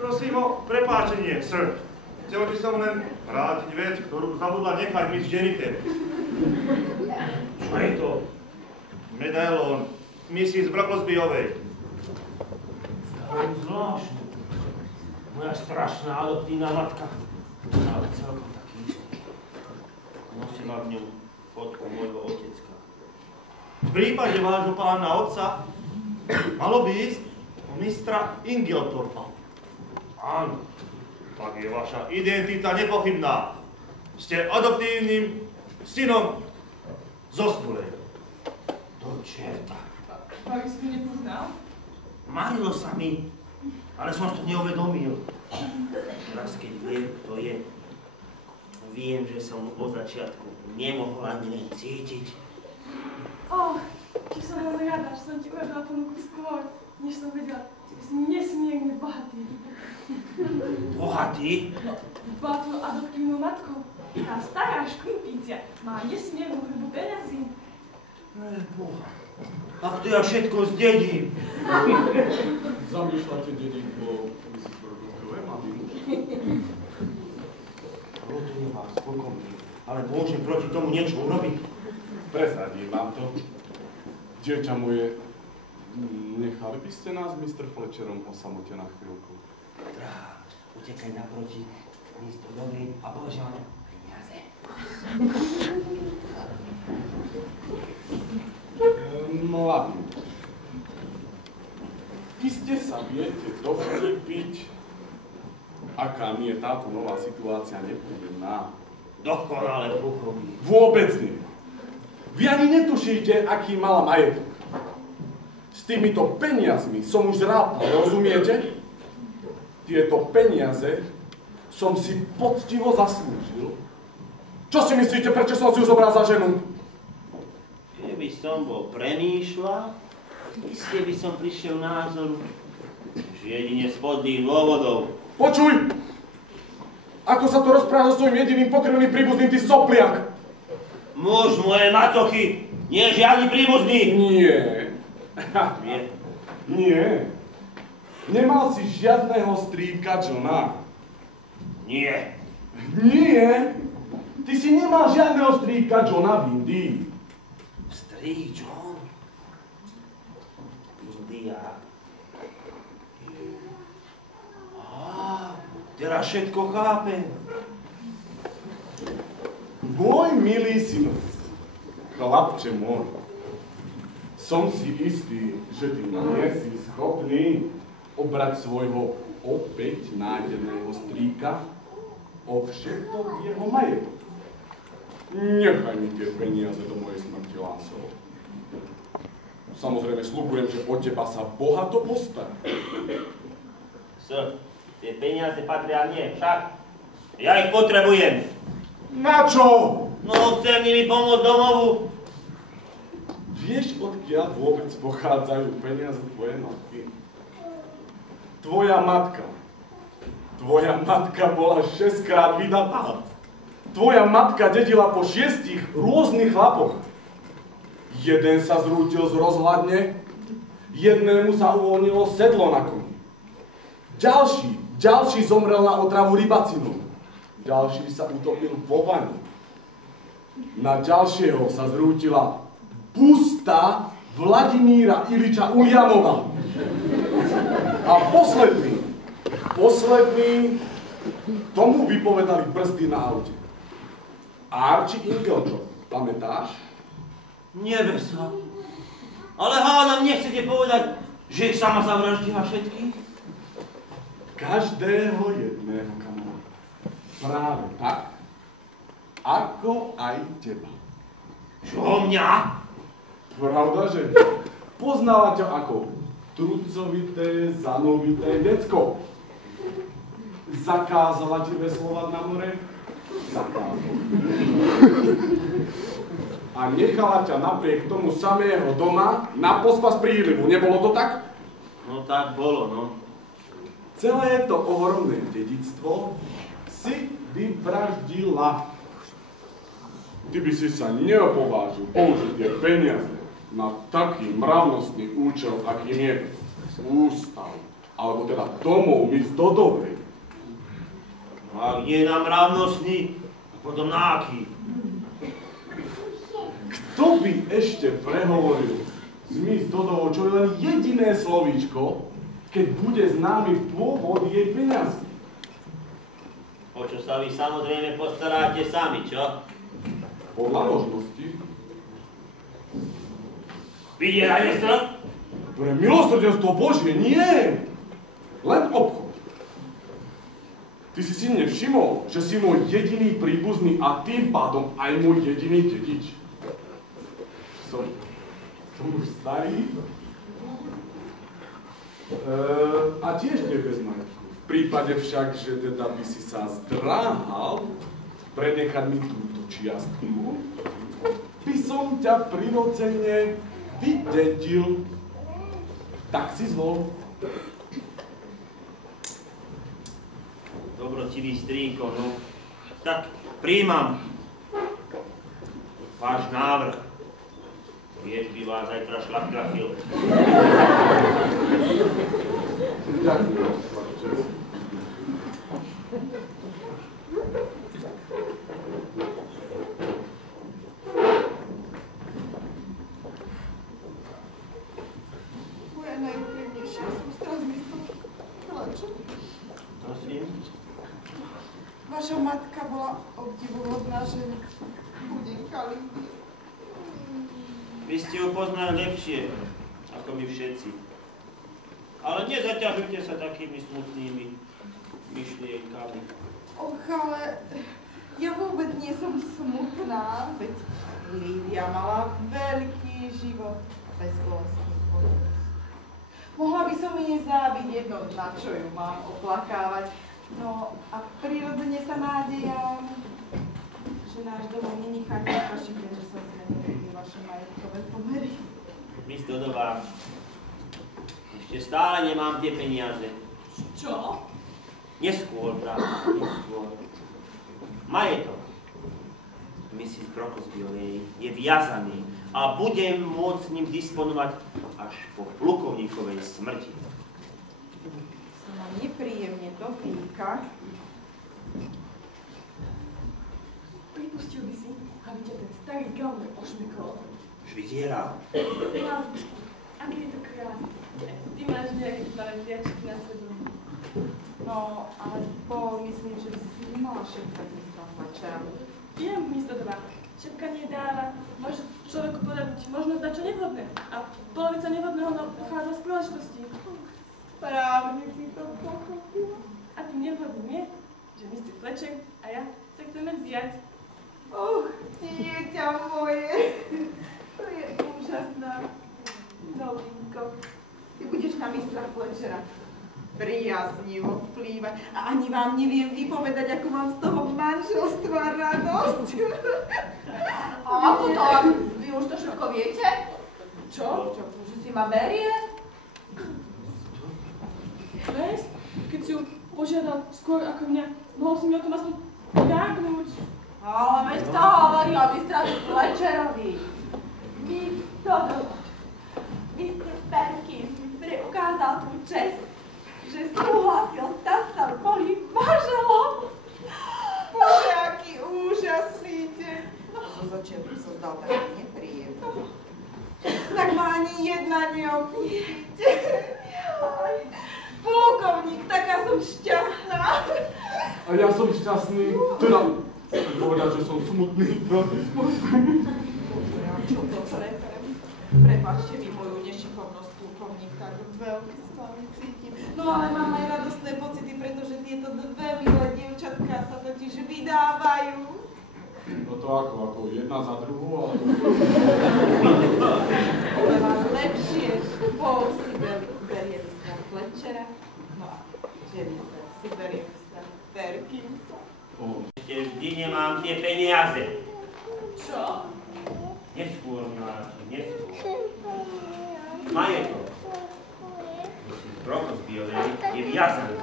Prosím o prepáčenie, sir. Chcel by som len vrátiť vec, ktorú zabudla nechať Miss Jennifer. Čo je to? Medailón Mrs. Brocklesbyovej. Starú zvláštnu. Moja strašná adoptívna matka. Ale celkom taký istý. Nosila v ňom fotku môjho otecka. V prípade vášho pána otca malo by ísť o mistra Ingeltorpa. Áno. Tak je vaša identita nepochybná. Ste adoptívnym synom zosnulej. Do čerta. Mali si tu nepoznal? Marilo sa mi, ale som to neuvedomil. Teraz, keď viem, kto je, viem, že som od začiatku nemohol ani len cítiť. Či som len rada, že som ti urobila ponuku skôr, než som vedela, že si nesmierne bohatý. Bohatý? Bola tvojou adoptívnou matkou. Tá stará škrumpícia má nesmiernu hrbu peňazí. Boha. A to ja všetko zdedím. Zamýšľate dedinko Mrs. Brocklesbyovej, mladý muž? Ľutujem vás, pokomne, ale môžem proti tomu niečo urobiť. Prezradím vám to. Dieťa moje, nechali by ste nás s Mr. Fletcherom o samote na chvíľku? Drahá, utekaj naproti, místo dobrý a božáne peniaze. Mladý. Iste sa viete dovtýpiť, aká mi je táto nová situácia nepríjemná. Dokonale pochopím. Vôbec nie. Vy ani netušíte, aký mala majetok. S týmito peniazmi som už zrátal, rozumiete? Tieto peniaze som si poctivo zaslúžil. Čo si myslíte, prečo som si ju zobral za ženu? Keby som bol premýšľal, iste by som prišiel názoru, že jedine z podných dôvodov. Počuj! Ako sa to rozpráva so svojím jediným pokrvným príbuzným, ty sopliak! Muž mojej macochy, nie je žiadny príbuzný. Nie. Nie. Nie. Nemal si žiadného strýka Johna. Nie. Nie. Ty si nemal žiadneho strýka Johna v Indii. Strýk John? India. Teraz všetko chápem. Môj milý synovec, chlapče môj, som si istý, že ty nie si schopný obrať svojho opäť nájdeného strýka o všetok jeho majetok. Nechaj mi tie peniaze do mojej smrti, láso. Samozrejme, sľubujem, že o teba sa bohato postará. Sir, tie peniaze patria mne, však ja ich potrebujem. Na čo? No, chcem nimi pomôcť domovu. Vieš, odkiaľ vôbec pochádzajú peniaze tvojej matky? Tvoja matka bola 6-krát vydatá. Tvoja matka dedila po 6 rôznych chlapoch. Jeden sa zrútil z rozhľadne, jednému sa uvoľnilo sedlo na koni. Ďalší zomrel na otravu rybacinou. Ďalší sa utopil vo vani. Na ďalšieho sa zrútila busta Vladimíra Iliča Ulianova. A posledný, tomu vypovedali brzdy na aute. Archie Ingelčov, pamätáš? Nebesa. Ale hádam, nechcete povedať, že ich sama zavraždila všetkých? Každého jedného, kamarád. Práve tak, ako aj teba. Čo mňa? Pravda, že poznala ťa ako trucovité, zanovité decko. Zakázala ti veslovať na more? Zakázala. A nechala ťa napriek tomu samého doma na pospas prílivu. Nebolo to tak? No tak bolo, no. Celé to ohromné dedičstvo si vyvraždila. Ty by si sa neopovážil použiť tie peniaze na taký mravnostný účel, akým je ústav, alebo teda domov míst do dobrej. No a kde je nám mravnostný? A potom na aký? Kto by ešte prehovoril z míst Dodovou, čo je len jediné slovíčko, keď bude známy pôvod jej peniazy? O čo sa vy samozrejme postaráte sami, čo? Podľa možnosti. Vydierajte sa? Pre milosrdenstvo Božie, nie! Len obchod. Ty si nevšimol, že si môj jediný príbuzný a tým pádom aj môj jediný dedič. Som už starý. A tiež nie bez majetku. V prípade však, že teda by si sa zdráhal prenechať mi túto čiastku, by som ťa prirodzene vydedil. Tak si zvol. Dobrotivý strýko, no. Tak príjmam váš návrh. Vieš, by vás zajtra šlak trafil. Ďakujem, váš čest. Moja najúprimnejšia sústra z miesta plače. Prosím. Vaša matka bola obdivuhodná žena. Chudinka Lindy. Vy ste ju poznali lepšie, ako my všetci. Ale nezaťažujte sa takými smutnými myšlienkami. Och, ale ja vôbec nie som smutná. Veď Lídia mala veľký život bez vlastných podľa. Mohla by som jej závidieť, no na čo ju mám oplakávať. No a prirodzene sa nádejam, že náš domov nenechá nepašite, že sa zmenili vaše majetkové pomery. Miss Dodová, ešte stále nemám tie peniaze. Čo? Neskôr, práve, neskôr. Majetok. Mrs. Brocosbyovej je viazaný a budem môcť ním disponovať až po plukovníkovej smrti. Sa ma nepríjemne dotýka. Pripustil by si, aby ťa ten starý gauner ošmykol. Žvidieral. Lávičku, aký je to krásne. Ty máš nejaké tmavé priačky na svedomí. No, alebo myslím, že by si nemala šepkať Mistra Fletchera. Viem, Mizdodová, šepkanie dáva, môže človeku podať možnosť na čo nevhodné. A polovica nevhodného pochádza z príležitosti. Správne si to pochopila. A tým nevhodným je, že Mr. Fletcher a ja sa chceme vziať. Dieťa moje, to je úžasná novinko. Ty budeš na Mistra Fletchera priaznivo vplývať a ani vám neviem vypovedať, ako mám z toho manželstva radosť. A ako to? Vy už to všetko viete? Čo? Že si ma berie? Dnes, keď si ju požiadal skôr ako mňa, mohol si mi o tom aspoň ďaknúť. Ale veď to hovorí o Mistrovi Fletcherovi. Mr. Perkins mi preukázal tú čest, že súhlasil stať sa mojím manželom. Bože, aký úžasný deň. Zo začiatku som dal taký nepríjemný. Tak ma ani jedna neopustíte. Plukovník, taká som šťastná. A ja som šťastný, teda chcem povedať, že som smutný, veľmi smutný. Čo to prepáčte mi moju nešikovnosť, plukovník, tak veľmi s vami cítim. No ale mám aj radostné pocity, pretože tieto dve milé dievčatka sa totiž vydávajú. No to ako jedna za druhú, ale... Oveľa lepšie. Paul si berie Mistra Fletchera, no a Jennifer si berie Mistra Perkinsa. Ešte vždy nemám tie peniaze. Čo? Neskôr, miláčik, neskôr. Majetok. Mrs. Brocosbyovej je viazaný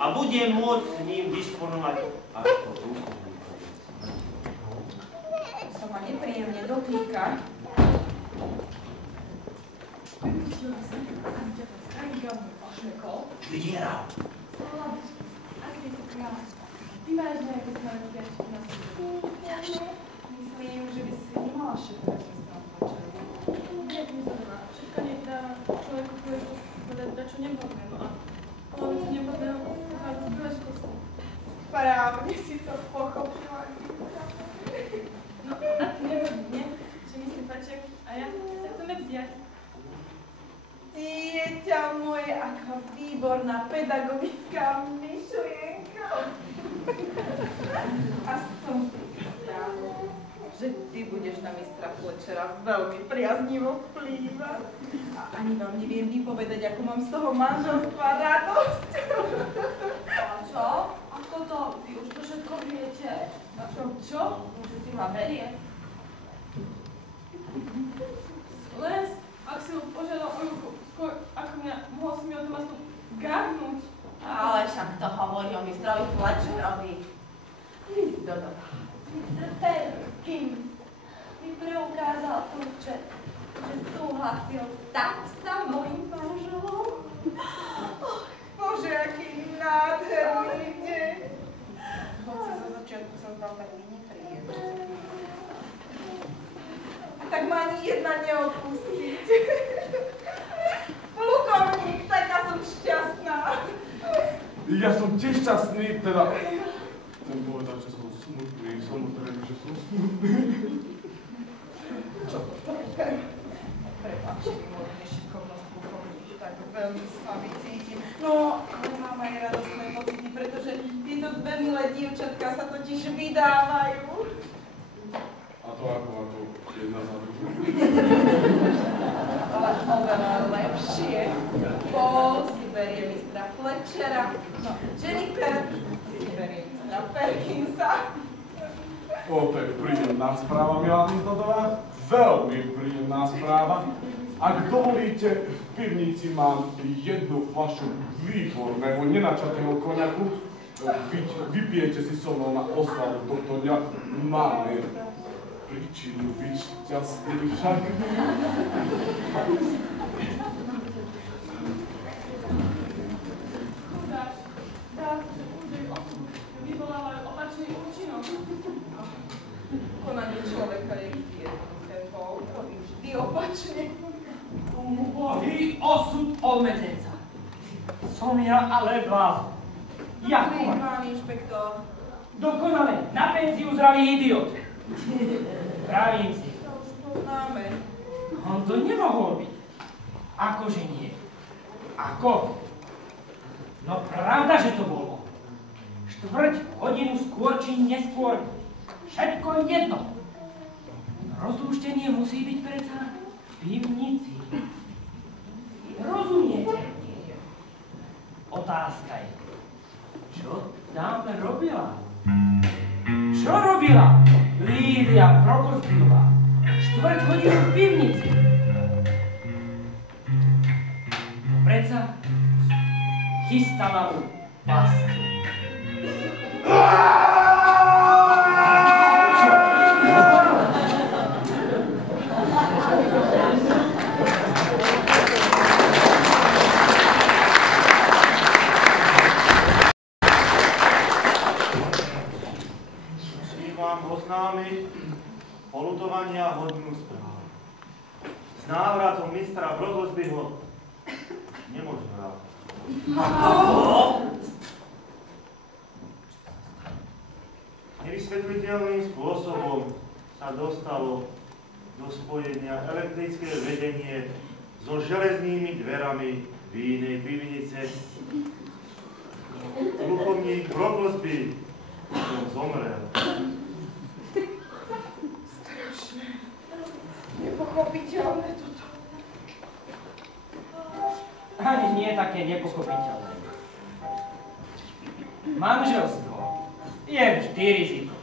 a budem môcť s ním disponovať až po plukovníkovej smrti. To sa ma nepríjemne dotýka. Pripustil by si, aby ťa ten starý gauner ošmykol. Žvidieral. Lávičku, aký je to krásne. Ty máš nejaké tmavé priačky na svedomí. Myslím, že by si nemala šepkať Mistra Fletcherovi. Nie, Mizdodová, šepkanie dáva človeku príležitosť povedať dačo nevhodné, no a polovica nevhodného pochádza z príležitosti. Správne si to pochopila. No a ty nevhodný, nie? Že Mr. Fletcher a ja sa chceme vziať. Dieťa moje, aká výborná pedagogická myšlienka. A som si istá, že ty budeš na Mistra Fletchera veľmi priaznivo vplývať. A ani vám neviem vypovedať, ako mám z toho manželstva radosť. A čo? Ako to? Vy už to všetko viete? A čo? Že si ma berie? Len, ak si ju požiadal o ruku, skôr ako mňa, mohol si mi o tom aspoň garnúť. Ale však to hovorí o Mistrovi Fletcherovi. Mizdodová, Mr. Perkins mi preukázal tú čest, že súhlasil stať sa mojím manželom. Bože, aký nádherný deň. Hoci zo začiatku som zdal taký nepríjemný. Tak ma ani jedna neopustíte. Plukovník, taká som šťastná. Ja som tiež šťastný, teda... Chcem povedať, že som smutný, samozrejme, že som smutný. Čo to? Prepáčte mi moju nešikovnosť, plukovník, tak veľmi s vami cítim. No, ale mám aj radostné pocity, pretože tieto dve milé dievčatka sa totiž vydávajú. A to ako jedna za druhú. Ale oveľa lepšie. Paul si berie Mistra Fletchera, no Jennifer si berie Mistra Perkinsa. O, to je príjemná správa, milá Mizdodová. Veľmi príjemná správa. Ak dovolíte, v pivnici mám jednu fľašu výborného, nenačatého koniaku. Vypijete si so mnou na oslavu tohto dňa. Máme šťastný však. Dá sa, že údej osud vyvolávajú opačný účinok. Konanie človeka je vždy jednoduché, to urobí vždy opačne. Úbohý osud obmedzenca. Som ja ale blázon. Ja Dobrý, pán inšpektor. dokonale, na penziu zdravý idiot. Pravím si. To už poznáme. On to nemohol byť. Akože nie. Ako? No pravda, že to bolo. Štvrť hodinu skôr či neskôr. Všetko jedno. Rozlúštenie musí byť predsa v pivnici. Rozumiete? Otázka je, čo tam robila? Čo robila Lídia Prokozbiová? Štvrť hodinu v pivnici. Predsa chystala mu pasku. Vám oznámiť poľutovania hodnú správu. S návratom mistra Prokozbyho nemôžem rátať. Nevysvetliteľným spôsobom sa dostalo do spojenia elektrické vedenie so železnými dverami v inej pivnice. Plukovník Prokozby zomrel. Nepochopiteľné toto. Ani nie také nepochopiteľné. Manželstvo je vždy riziko.